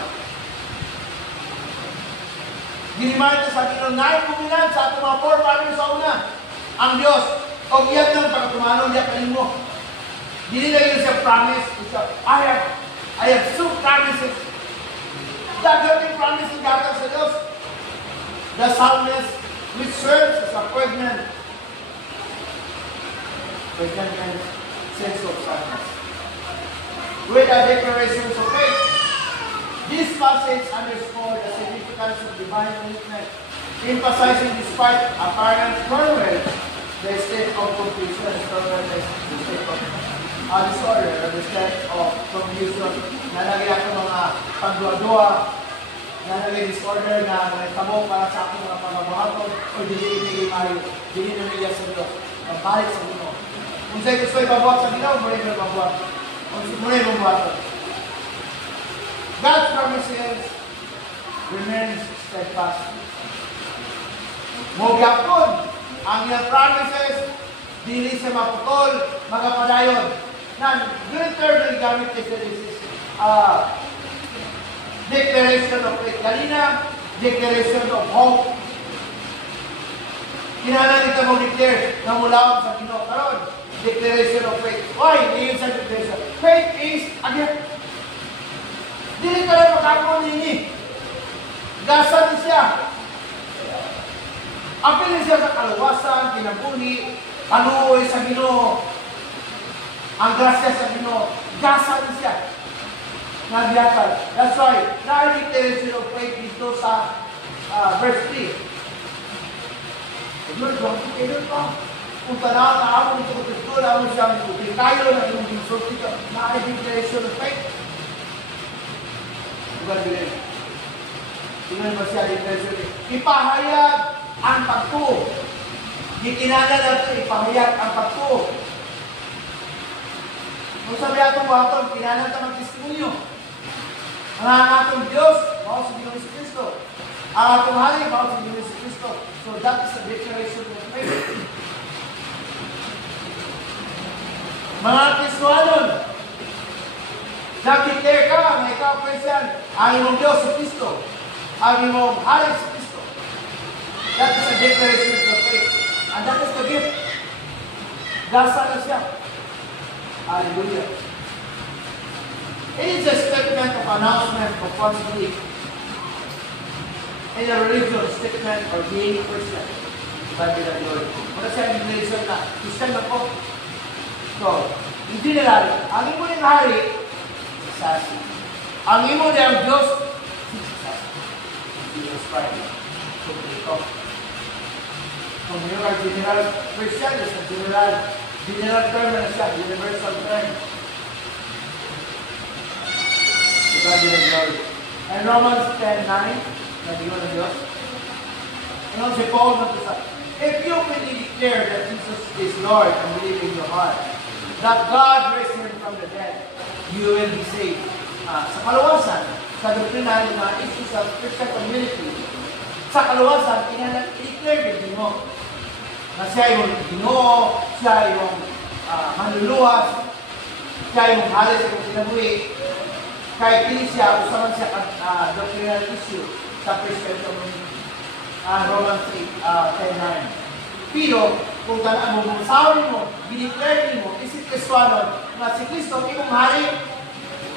Ginimahin na sa Ginoo, nahin kumilan sa ato mga forefathers sa una, ang Diyos, o iyan ng pagkatumanon, iyan kanin mo. Dili na yun siya promise, I have two promises. Dagating promise ng gagawin sa Diyos. The psalmist, which serves as a pregnant sense of sadness. With a declaration of faith, this passage underscores the significance of divine commitment, emphasizing despite apparent turmoil, the state of confusion, the state of disorder, or the state of confusion, na nagyak ng mga pagduwa-duwa, na naging disorder na nagtamo para sa aking mga pagbabahatod, o dili mayo, dili na niya sa Diyos, balik sa Ginoo. Kung sa'yo gusto ipabuhat sa Ginoo, muli mo ipabuhat. Kung muli mo ipabuhat. God's promises remains steadfast. Magyapon ang iyang promises, dili sa maputol, magapadayon. Now, good term na gamit kasi this is declaration of faith. Kanina, declaration of hope. Kinahanglan ito mag-declare na mula sa Ginoo. Karon, declaration of faith. Why? Iyon sa declaration. Faith is, again, dili ka lang makakon nini. Gasan siya. Apilin siya sa kaluwasan, kinabuhi, kaluoy sa Ginoo. Ang grasya sa Ginoo. Gasan siya. Nagyakan. That's why, na-declaration of faith dito sa verse 3. Lord, bakit kayo pa? Kung tanaw na ako nito ko na siyang tuloy kayo na yung insulti ka, na-declaration of faith. Diba, bilhin? Tingnan mo siya, declaration. Ipahayag ang pagtuo. Di kinala natin, ipahayag ang pagtuo. Kung sabi atong waton, kinala natin mag-testimonyo. Ang atong Diyos, bawang sa Diyos si Kristo. Ang atong hari, bawang sa Diyos si Kristo. So that is the declaration of faith. Mga Kristohanon, nag-declare ka na ikaw, Christian, ang imong Diyos si Kristo. Ang imong hari si Kristo. That is a declaration of faith. And that is the gift. Gasa na siya. Hallelujah. It is a statement of announcement of one's belief. In a religion, statement or being Christian. Sabi ng Lord. Wala siya declaration na, Christian ako. So, in general, ang imo ng hari, sasi. Ang imo ng Diyos, sasi. Jesus Christ. So, ito. Kung you are general Christian, is a general term na siya, universal term. Sabi ng Lord. And Romans 10:9, sabi mo ng Diyos. And si Paul nagsasabi, if you really declare that Jesus is Lord and believe in your heart, that God raised Him from the dead, you will be saved. Sa kalawasan, sa doktrina ng issues of Christian community, sa kalawasan, i-declare din mo na siya yung Ginoo, siya yung manluluwas, siya yung halos yung kinabuhi, kahit hindi siya, usaman siya doctrinal issue sa Christian community. Romans 10:9. Pero, kung tanaan mo, sawin mo, dineclare mo, isip Kristohanon, na si Kristo, imong hari,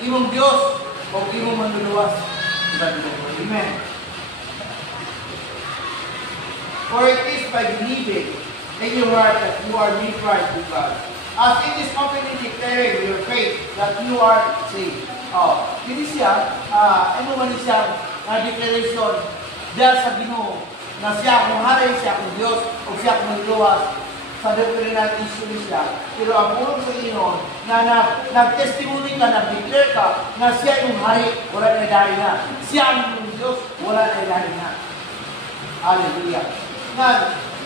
imong Diyos, o imong manluluwas. Amen. For it is by believing in your heart that you are made right with God. As it is openly declaring your faith that you are saved. Hindi siya, ano man siya, declaration dahil sa Ginoo na siya akong hari, siya akong Diyos, o siya akong manluluwas sa doctrinal issue siya. Pero ang pulong sa Ginoo na nag-testimony ka, nag-declare ka na siya yung hari, wala na dahil na. Siya ang Diyos, wala na dahil na. Hallelujah.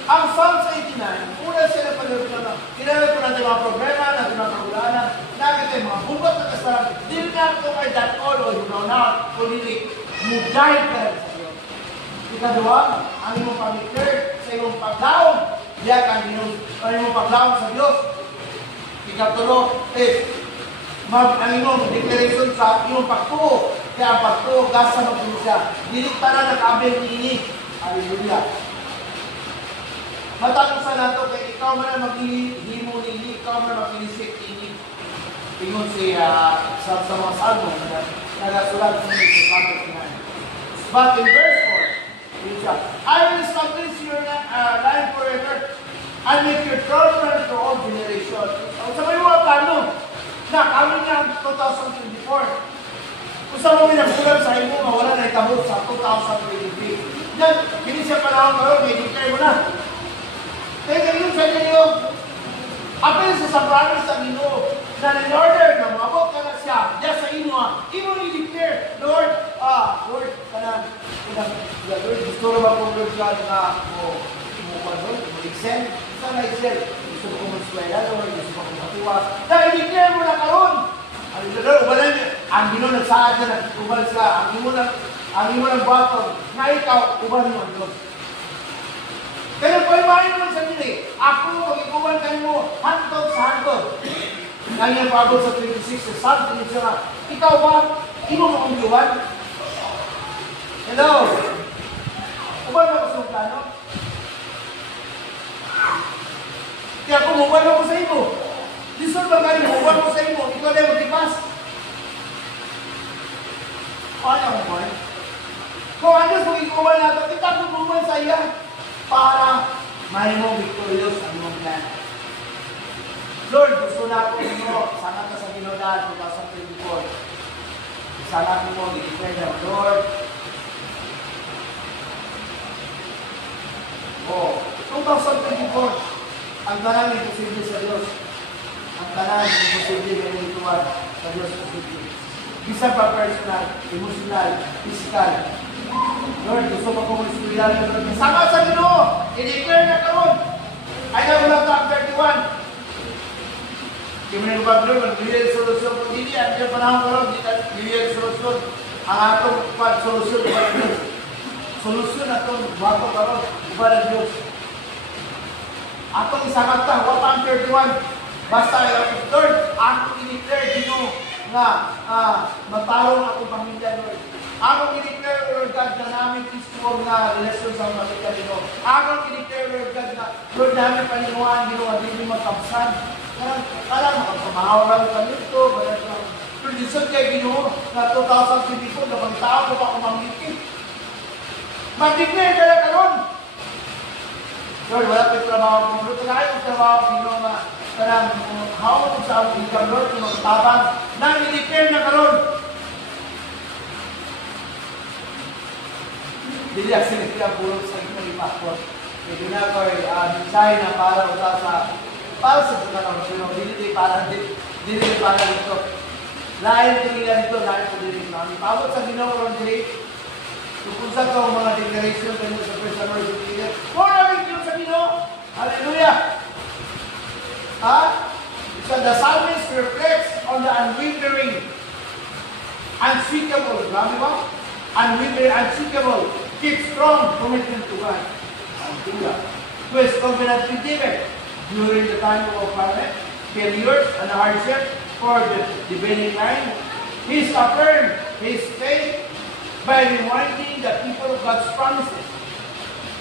Ang Psalms 89, una siya na panunod na kinala ko natin mga problema, natin mga kagulanan, nakita yung mga bubat na kasaran, dili na ito kay that all o yung na, kundi mudahil ka rin sa iyo. Ikadua, ang imong pag-declare sa iyong paglaon, diyak ang imong paglaon sa Diyos. Ikatulo is, ang imong declaration sa iyong pagtuo, kaya ang pagtuo, gasa magpuno siya. Dilikta na nag-abel ni Hallelujah. Matanong sa nato kay ikaw man ang maghihimo nini, ikaw man mag-inisip nini. Ingon siya sa mga salmo na nagasulat sa mga sa But in verse 4, yun siya, I will establish your line forever and make your throne run for all generations. Sa may mga plano na kami nga 2024. Kung sa mga minagulang sa imo, wala na itabot sa 2023. Yan, hindi siya panahon karon, may declare mo na. Kaya ngayon sa inyo, apel sa promise sa Ginoo na in order na mabot ka na siya, diya sa imo, imo i-declare, Lord, Lord, Lord, gusto na ba kong Lord God na mo-extend? Gusto na extend? Gusto ko mag-swela, Lord, gusto ko mag-matuwas. Dahil i-declare mo na karon. Lord, ubalan niya, ang Ginoo nagsaad na nag-ubal sila, ang imo ng bottom, na ikaw, ubalan mo ang Diyos. Pero palimahin mo sa dili, ako, pag-ikuman kayo mo, hantog sa hantog. Ngayon pabot sa 26, sa Psalm 27, ikaw ba, imo mo ang iwan? Hello? Uban mo sa plano? Kaya kung uban mo sa imo, disod ba kayo, uban mo sa imo, ikaw na mag-ipas. Paano mo ba? Kung ano kung ikuman natin, kita kung uban sa iya, para may mo victorious ang iyong plan. Lord, gusto na ako mo, sana ka sa Ginodal 2024. Sana ko mo, i-declare na, Lord, 2024, ang tanan ay posible sa Diyos. Ang tanan ay posible na ituwan sa Diyos posible. Bisa pa personal, emotional, physical. Lord, gusto mo kong ispiritual na Lord. Sama sa Ginoo, i-declare na karon. Ay na mula sa 31. Kimunin ko ba, Lord, magbigay ang solusyon ko. Hindi, ang yung panahon karon, hindi na magbigay ang solusyon. Ang atong solusyon, iba ng Diyos. Solusyon na itong bago karon, iba ng Diyos. Atong isangat ta, wapa ang 31. Basta, Lord, atong i-declare, Ginoo, nga matarong akong pamilya, Lord. Akong i-declare, Lord God, na namin peaceful na relasyon sa pamilya, Ginoo. Akong i-declare, Lord God, na Lord namin paninuan, Ginoo, hindi mo magkapsan. Parang makapamahaw lang kami ito. Pero disod kay Ginoo, na 2024, na bang tao ko pa kumangiti. Mag-declare ka na karon. Lord, wala pa yung trabaho ko. Lord, wala yung trabaho ko, Ginoo, na parang hawak sa akong income, Lord, yung magtabang. Nang i-declare na karon. Dili ang sinikita bulog sa inyo ni Pastor. Ito na ko ay mensahe na para sa mga Pinoy. Dili para dito. Lain ko nila dito, lain ko dito namin. Pabot sa Ginoo ron dili. Kung sa ko mga declaration kanyo sa first anniversary. For namin Diyos sa Ginoo. Hallelujah. So the psalmist reflects on the unwavering, unspeakable, grabe ba? Unwavering, unspeakable, keep strong commitment to God. Hallelujah. To his covenant with David during the time of failures and hardship for the debating line. He affirmed his faith by reminding the people of God's promises.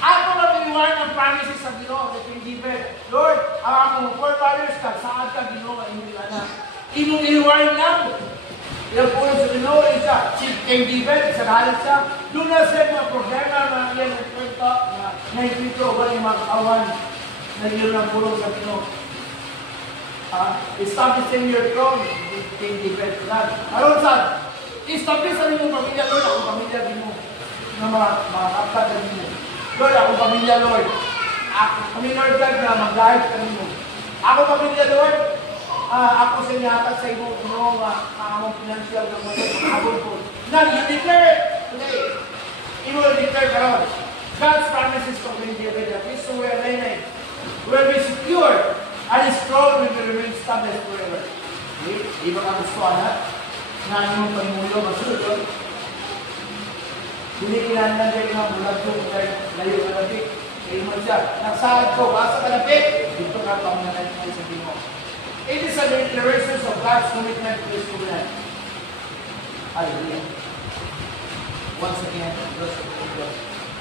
Ako na reward ang promises sa Ginoo sa King David. Lord, ang among forefathers ka, saan ka Ginoo ang imong anak? Imong i-reward lang. Ilang puno sa Ginoo, isa, si King David, sa galit siya. Doon na siya mga problema na iyan ang kwento na naipito ba yung mga kawan na iyon ang puno sa Ginoo. Establishing your throne, King David. Aron sa, establish sa inyong pamilya, Lord, ako pamilya Ginoo na mga kapatid na Ginoo. Lord, ako pamilya, Lord. Kami, Lord God, na mag-live kami mo. Ako pamilya, Lord. Ako sa inyatak sa imo, among financial na mag-abot ko. Now, you declare it today. You will declare karon. God's promises to King David that this way will be secure and his throne will remain established forever. Di ba ka gusto, anak? Na imong panimulo, masulod. Hindi kinahanglan kayo nga bulag ko kung layo ka labik. Kaya mo siya, nagsahad ko, basa ka labik, dito ka pamangalan kayo sa Ginoo. It is a declaration of God's commitment to His covenant. Hallelujah. Once again, Diyos sa Diyos.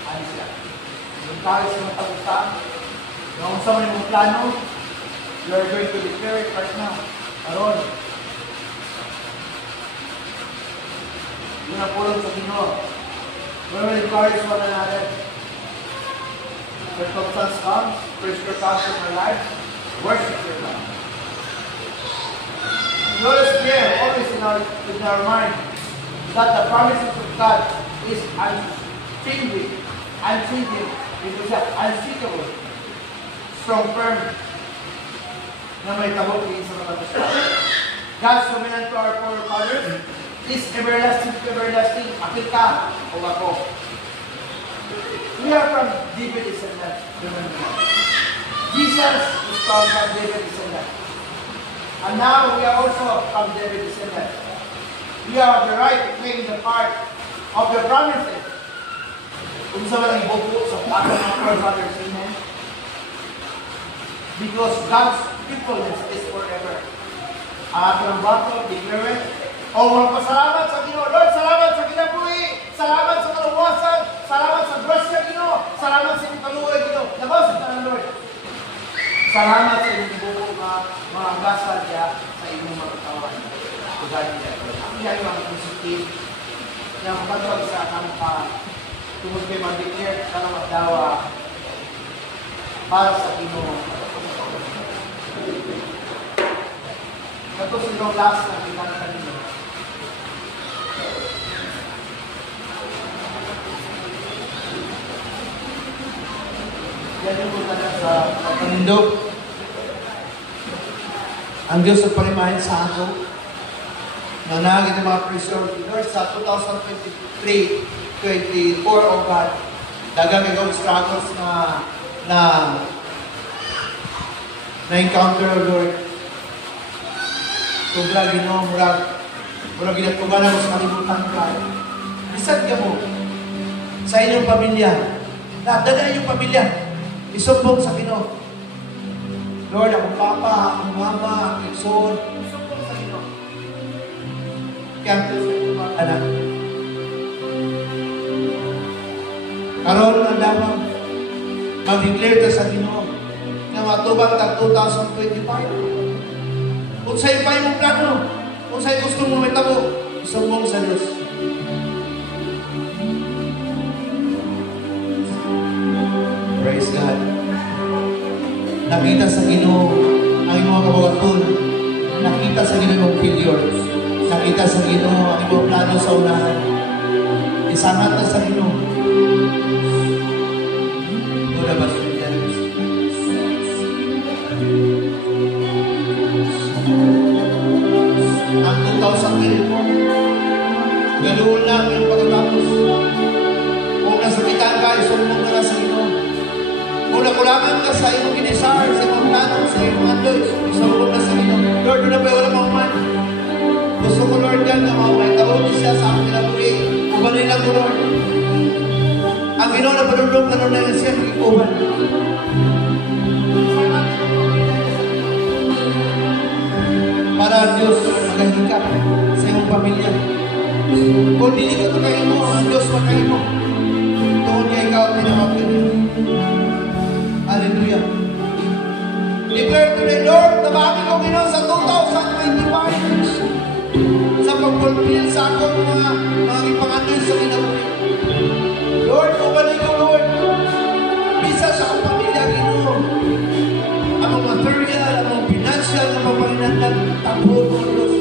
Ano siya? Yung tayo sa mga tagusta, yung sa mga plano, you are going to declare it right now. Karon. Yun ang pulong sa Ginoo. We will encourage one another. Circumstance comes, pressure comes in our life, worship your God. Let us clear always in our mind that the promises of God is unchanging, unshakable, strong, firm, na may tabok din sa mga gusto. God's covenant to our forefathers is everlasting to everlasting. Akil ka o ako. We are from David descendants. Jesus is from David descendants. And now we are also from David descendants. We have the right to claim the part of the promises. Kung sa walang ibubo sa ating mga forefathers, amen? Because God's faithfulness is forever. Ang ating bato, declare it. O magpasalamat sa Ginoo. Lord, salamat sa kinabuhi. Salamat sa kaluwasan. Salamat sa grasya, Ginoo. Salamat sa inyong kaluwa, Ginoo. Labas sa tanan, Lord. Salamat sa inyong buo mga gasa niya sa inyong mga katawan. Tugan niya. Ang yan yung mga positive na mabatwag sa ating tungkol kayo mag-declare ka na magdawa para sa Ginoo. Ito sa inyong last na pinagkakita ninyo. Yan yung punta sa Panindog. Ang Diyos ang parimahin sa ako. Nanagin ng mga Christian Lord sa 2023-24, oh God. Dagang ikaw struggles na encounter, Lord. Sobra Ginoo, murag ginatubanan mo sa kalibutan ka. Isad ka mo sa inyong pamilya. Dada inyong pamilya. Isumbong sa Ginoo. Lord, akong papa, akong mama, akong son, isumbong sa Ginoo. Kaya ang mga anak. Karoon na lamang mag-declare ka sa Ginoo na matubang tag 2025. Kung sa'yo pa yung plano, kung sa'yo gusto mo metabo, isumbong sa Diyos. Praise God. Nakita sa Ginoo ang iyong mga kabuhaton. Nakita sa Ginoo yung failure. Nakita sa Ginoo ang iyong plano sa unahan. Isangat na sa Ginoo. Doon ba siya dyan? Ang 2024, ganoon lang yung pagkatapos. Kung nasakitan ka, isumbong na lang sa Ginoo. Kung nakulangan ka sa iyong kinisar, sa iyong plano, sa iyong andoy, isumbong na sa Ginoo. Lord, doon na ba wala mga man? Gusto ko, Lord, yan na mga may tawag siya sa aking kinabuhi. Ubanin lang ko, Lord. Ang Ginoo na padulog na nun na siya, nag-ikuban. Para ang Diyos magahikap sa iyong pamilya. Kung hindi ka kayo mo, ang Diyos makain mo. Doon niya ikaw tinawagin niyo. Hallelujah. Declare today, Lord, nabaki ko Ginoo sa 2025 sa pag-fulfill sa akong mga ipangandoy sa kinabuhi. Lord, kumali ko, Lord. Bisa sa akong pamilya, Ginoo. Ang material, ang financial na mapanginandan, tapos mo, Diyos.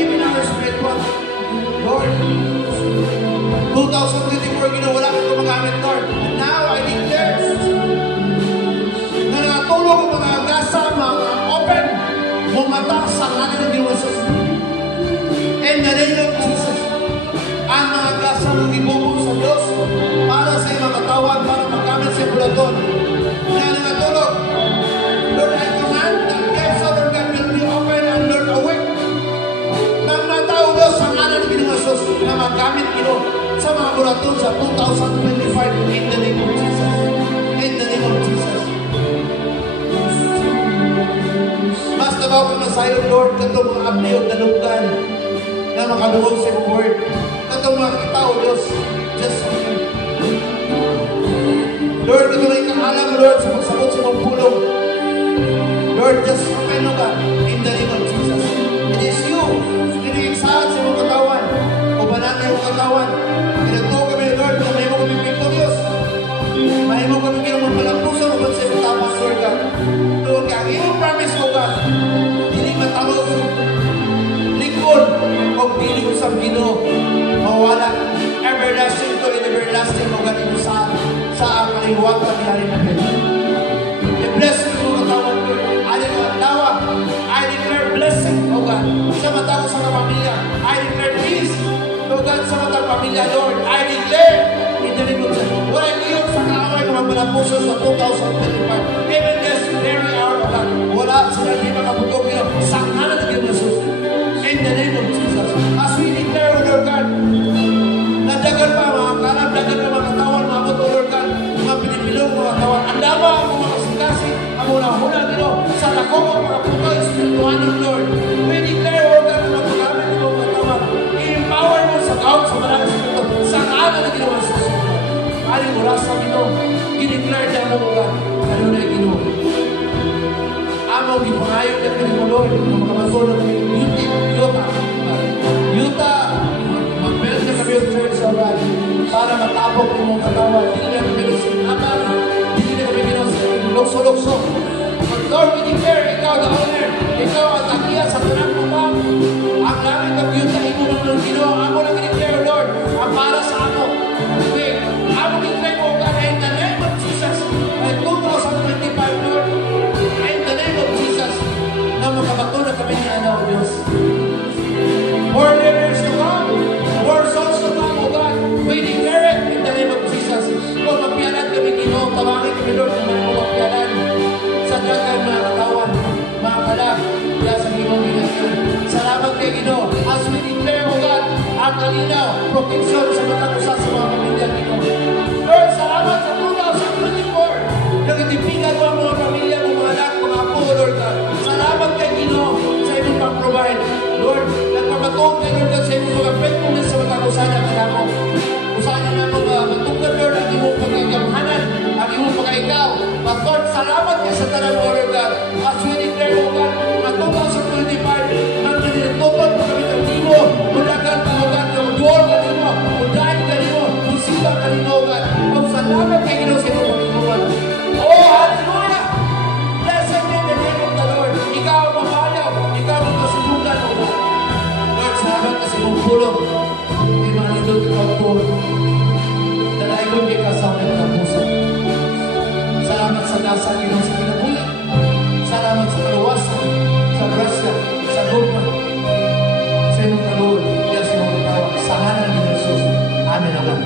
Even our spiritual, Lord, 2024, Ginoo, wala kang gumagamit, Lord. And now, I declare na nakatulog ang mga gasa, mga open, mumata sa ngalan ng Ginoo Jesus. In the name of Jesus, ang mga gasa ng ibubo sa Diyos para sa mga katawan, para magamit sa bulaton na nakatulog. Lord, I command that gates of our God will be open and Lord awake. Nang matao Diyos sa ngalan ng Ginoo Jesus na magamit Ginoo sa mga bulaton sa 2025 in the name of Jesus. In the name of Jesus. Mas nabaw ko na sa'yo, Lord, katong mga abli o dalunggan na makalungog sa iyong word. Katong mga kita, O Diyos, just for you. Lord, ito na ikakalam, Lord, sa pagsabot sa iyong pulong. Lord, just open, O God, in the name of Jesus. It is you, kinigsahan sa iyong katawan, o banan na iyong katawan. Pinagto kami, Lord, na may mo kami pito, Diyos. May mo kami kinamang malampusan, o ba't sa iyong tamang, Lord God. Lord, ang iyong promise, O God, hindi matalos, likod, o piling sa Ginoo, mawala, everlasting to and everlasting, O God, ito sa kaliwag na pinari natin. I-bless mo yung katawan, Lord. I declare blessing, O God, sa matao sa kapamilya. I declare peace, O God, sa matao pamilya, Lord. I declare, in the name of Jesus, wala ngayon sa kaaway ng mga puso sa 2025. Even this very hour, O God, wala sila di makapugog nyo sa kanan ng Jesus. In the name of Jesus. As we declare, O Lord God, na dagan pa mga kanab, dagan pa mga katawan, mga buto, Lord God, mga pinipilong mga katawan. Ang dama ang mga sikasi, ang muna-huna, Ginoo, sa lakong ang mga putol, spiritual ng Lord. We declare, O God, na magamit ng mga katawan. I-empower mo sa kaon sa maraming spirito, sa kanan ng Ginoo sa susunod. Aling mula sa Ginoo, i-declare niya mo, O God, ano na Ginoo. Amaw, ipangayon na Ginoo, Lord, ng mga matulog ng beauty, kalinaw, proteksyon sa matang usa sa mga pamilya Ginoo. Lord, salamat sa 2024. Nagitipigan mo ang mga pamilya, mga anak, mga apo, Lord God. Salamat kay Ginoo sa imong pag-provide. Lord, nagpamatuog kay Lord God sa imong mga faithfulness sa matang usa na kanamo. Usahan na mo matungkol, Lord, ang imong pagkakamhanan, ang imong pagkaikaw. But Lord, salamat kay sa tanang mo, Lord God. As we declare, Lord God, ang 2025, nang nilitutot mo kami ng timo, mudagan ka, Lord God, ng duwal ka nimo, mudahin ka nimo, musiba ka nimo, God. Ang salamat kay Ginoo sa imong pagkakuman. Oh, hallelujah! Blessed be the name of the Lord. Ikaw ang mabayaw, ikaw ang kasibukan, Lord God. Lord, salamat ka sa imong pulong. Di manindot ikaw po. Dalayon kay kasama ng kapuso. Salamat sa nasa Ginoo sa kinabuhi. Salamat sa kaluwasan, sa grasya, sa gugma. Sa imong kaluwag, Diyos sa mga tawag. Sa ngalan ni Jesus. Amen. Amen.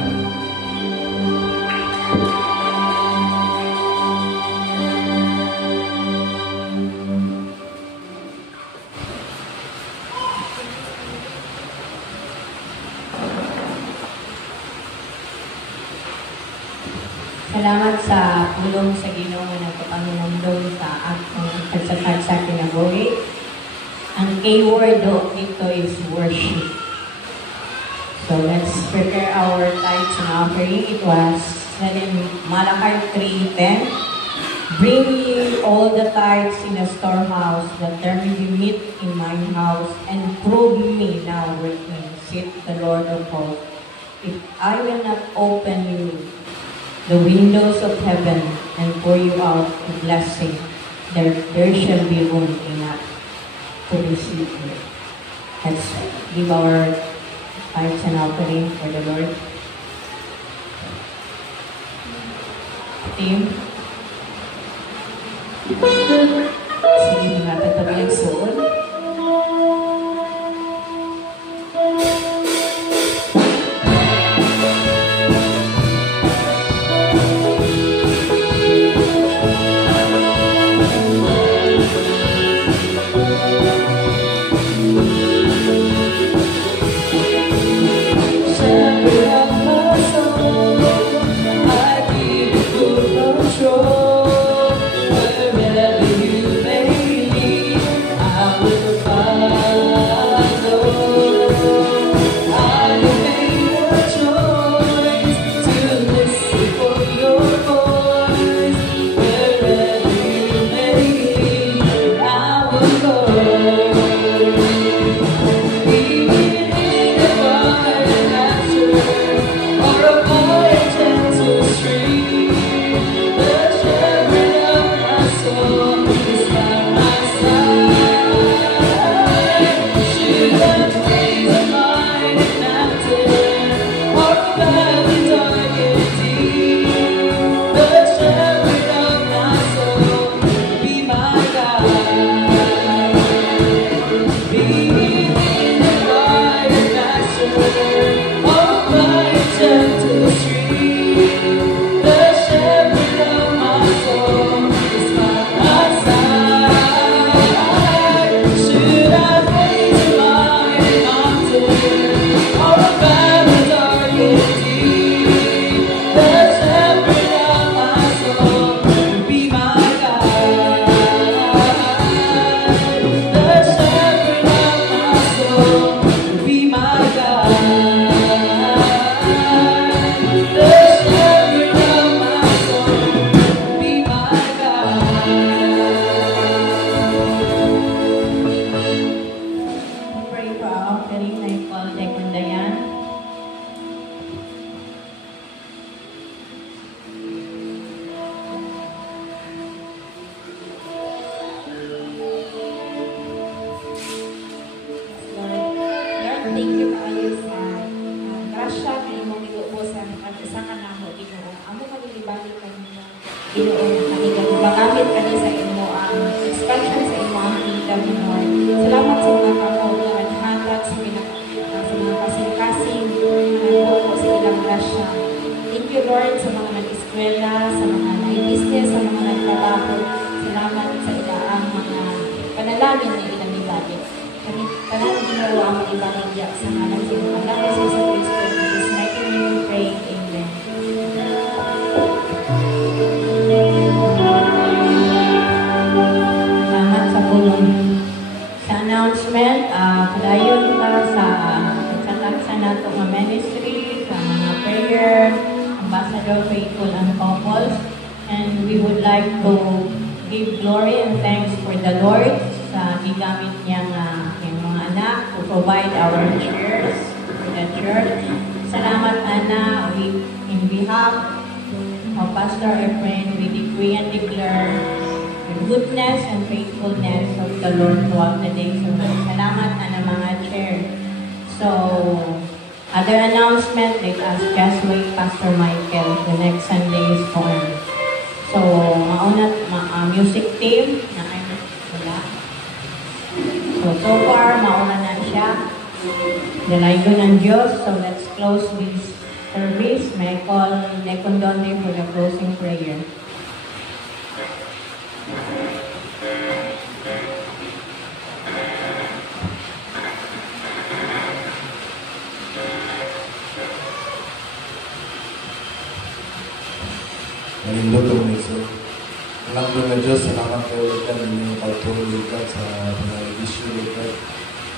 Salamat sa tulong sa Ginoo nga nagpapangunong sa akong pagsakad sa kinabuhi. Ang keyword dito is worship. So let's prepare our tithes and offering. It was said in Malachi 3:10. Bring ye all the tithes in the storehouse, that there may be meat in my house, and prove me now with me, saith the Lord of hosts, if I will not open you the windows of heaven and pour you out a blessing, there shall be room enough to receive it. Let's give our tithes and offering for the Lord. Team. Sige, mga tatabi ang suon. Thank you kaayo sa grasya na imong itubo sa isa ka namo Ginoo. Amo malibalik kanimo Ginoo kanila magamit kani sa imo ang expansion sa imo ang kingdom Lord. Salamat sa mga kauturan hatag sa mga kasing-kasing na sa ilang grasya. Thank you Lord sa mga nag-eskwela, sa mga nag-business, sa mga nagtrabaho. Salamat sa ilaang mga panalangin na ilang ibalik. Kani tanan ko ang ibaligya sa ngalan sa iyong anak, Jesus Cristo. In His mighty name we pray. Amen. Salamat sa tulong. Sa announcement, padayon ka sa nato nga ministry, sa mga prayer, ambassador, faithful and couples. And we would like to give glory and thanks for the Lord sa gigamit niya yung mga anak to provide our chairs for the church. Salamat, Ana. In behalf of Pastor Efrain, we decree and declare the goodness and faithfulness of the Lord throughout the day. So, salamat, Ana, mga chair. So, other announcement, let us just wait Pastor Michael the next Sunday's form. So, mauna, music team, na wala. So far, mauna na siya. Dalayo ng Diyos. So, let's close this service. May I call Necon Donde for the closing prayer. Nalindot ang miso. Alam ko na Diyos, salamat kayo ulit ng inyong pagtulong ulit sa pag-issue ulit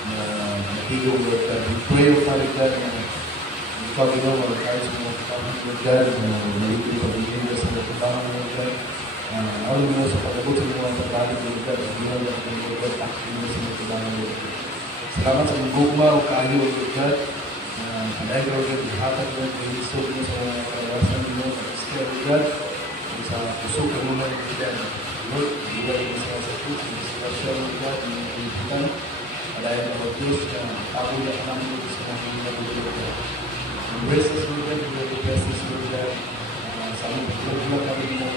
na natigong ulit. We pray o Father God na ikaw ginawa kahit sa mga kapatid ulit na maligid pag-ibig sa mga kapatid ulit. Alam mo sa pag-abot sa mga pag-ibig ulit at ginawa lang ang ulit at ginawa sa mga kapatid ulit. Salamat sa mga gugma o kaayo ulit na dahil ka ulit ihatag ulit ang isog mo sa mga karawasan mo at iskaya ulit sa puso ka muna ng ilan. Lord, ibigay mo sa puso, inspirasyon ng God, ng kaibigan, dahil ng mga Diyos na tabuya ka namin sa mga kaibigan. Embrace us, Lord God, bless us, Lord God. Sa aming pagkakula kami mo,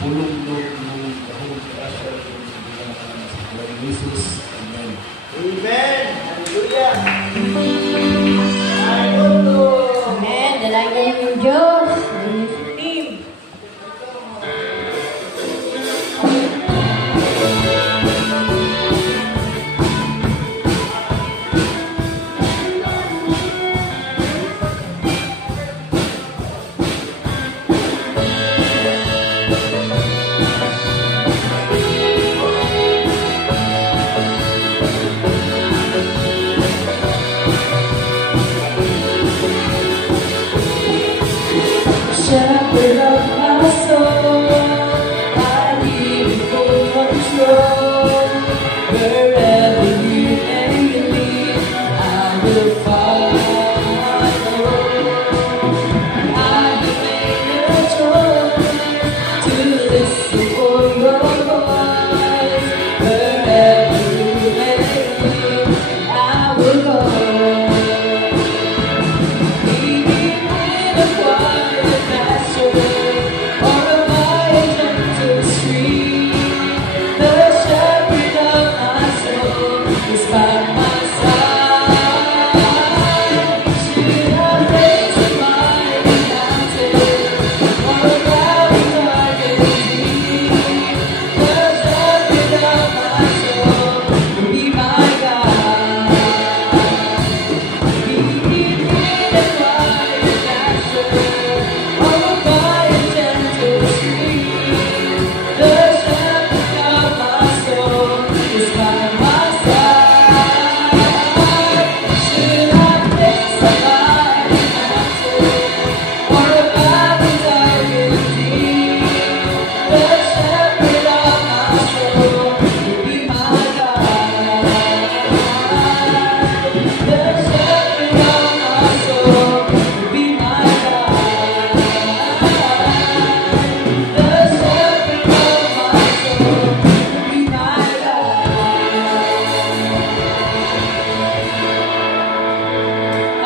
pulong Lord, ng kahong kirasya, sa kaibigan na kami sa Lord Jesus. Amen. Amen. Hallelujah. Amen. Dalayo ng Diyos. Music team. Shepherd of my soul, I give you full control. Wherever you may lead, I will follow. I have made a choice to listen for your voice. Wherever you may lead, I will go.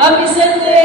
Happy Sunday!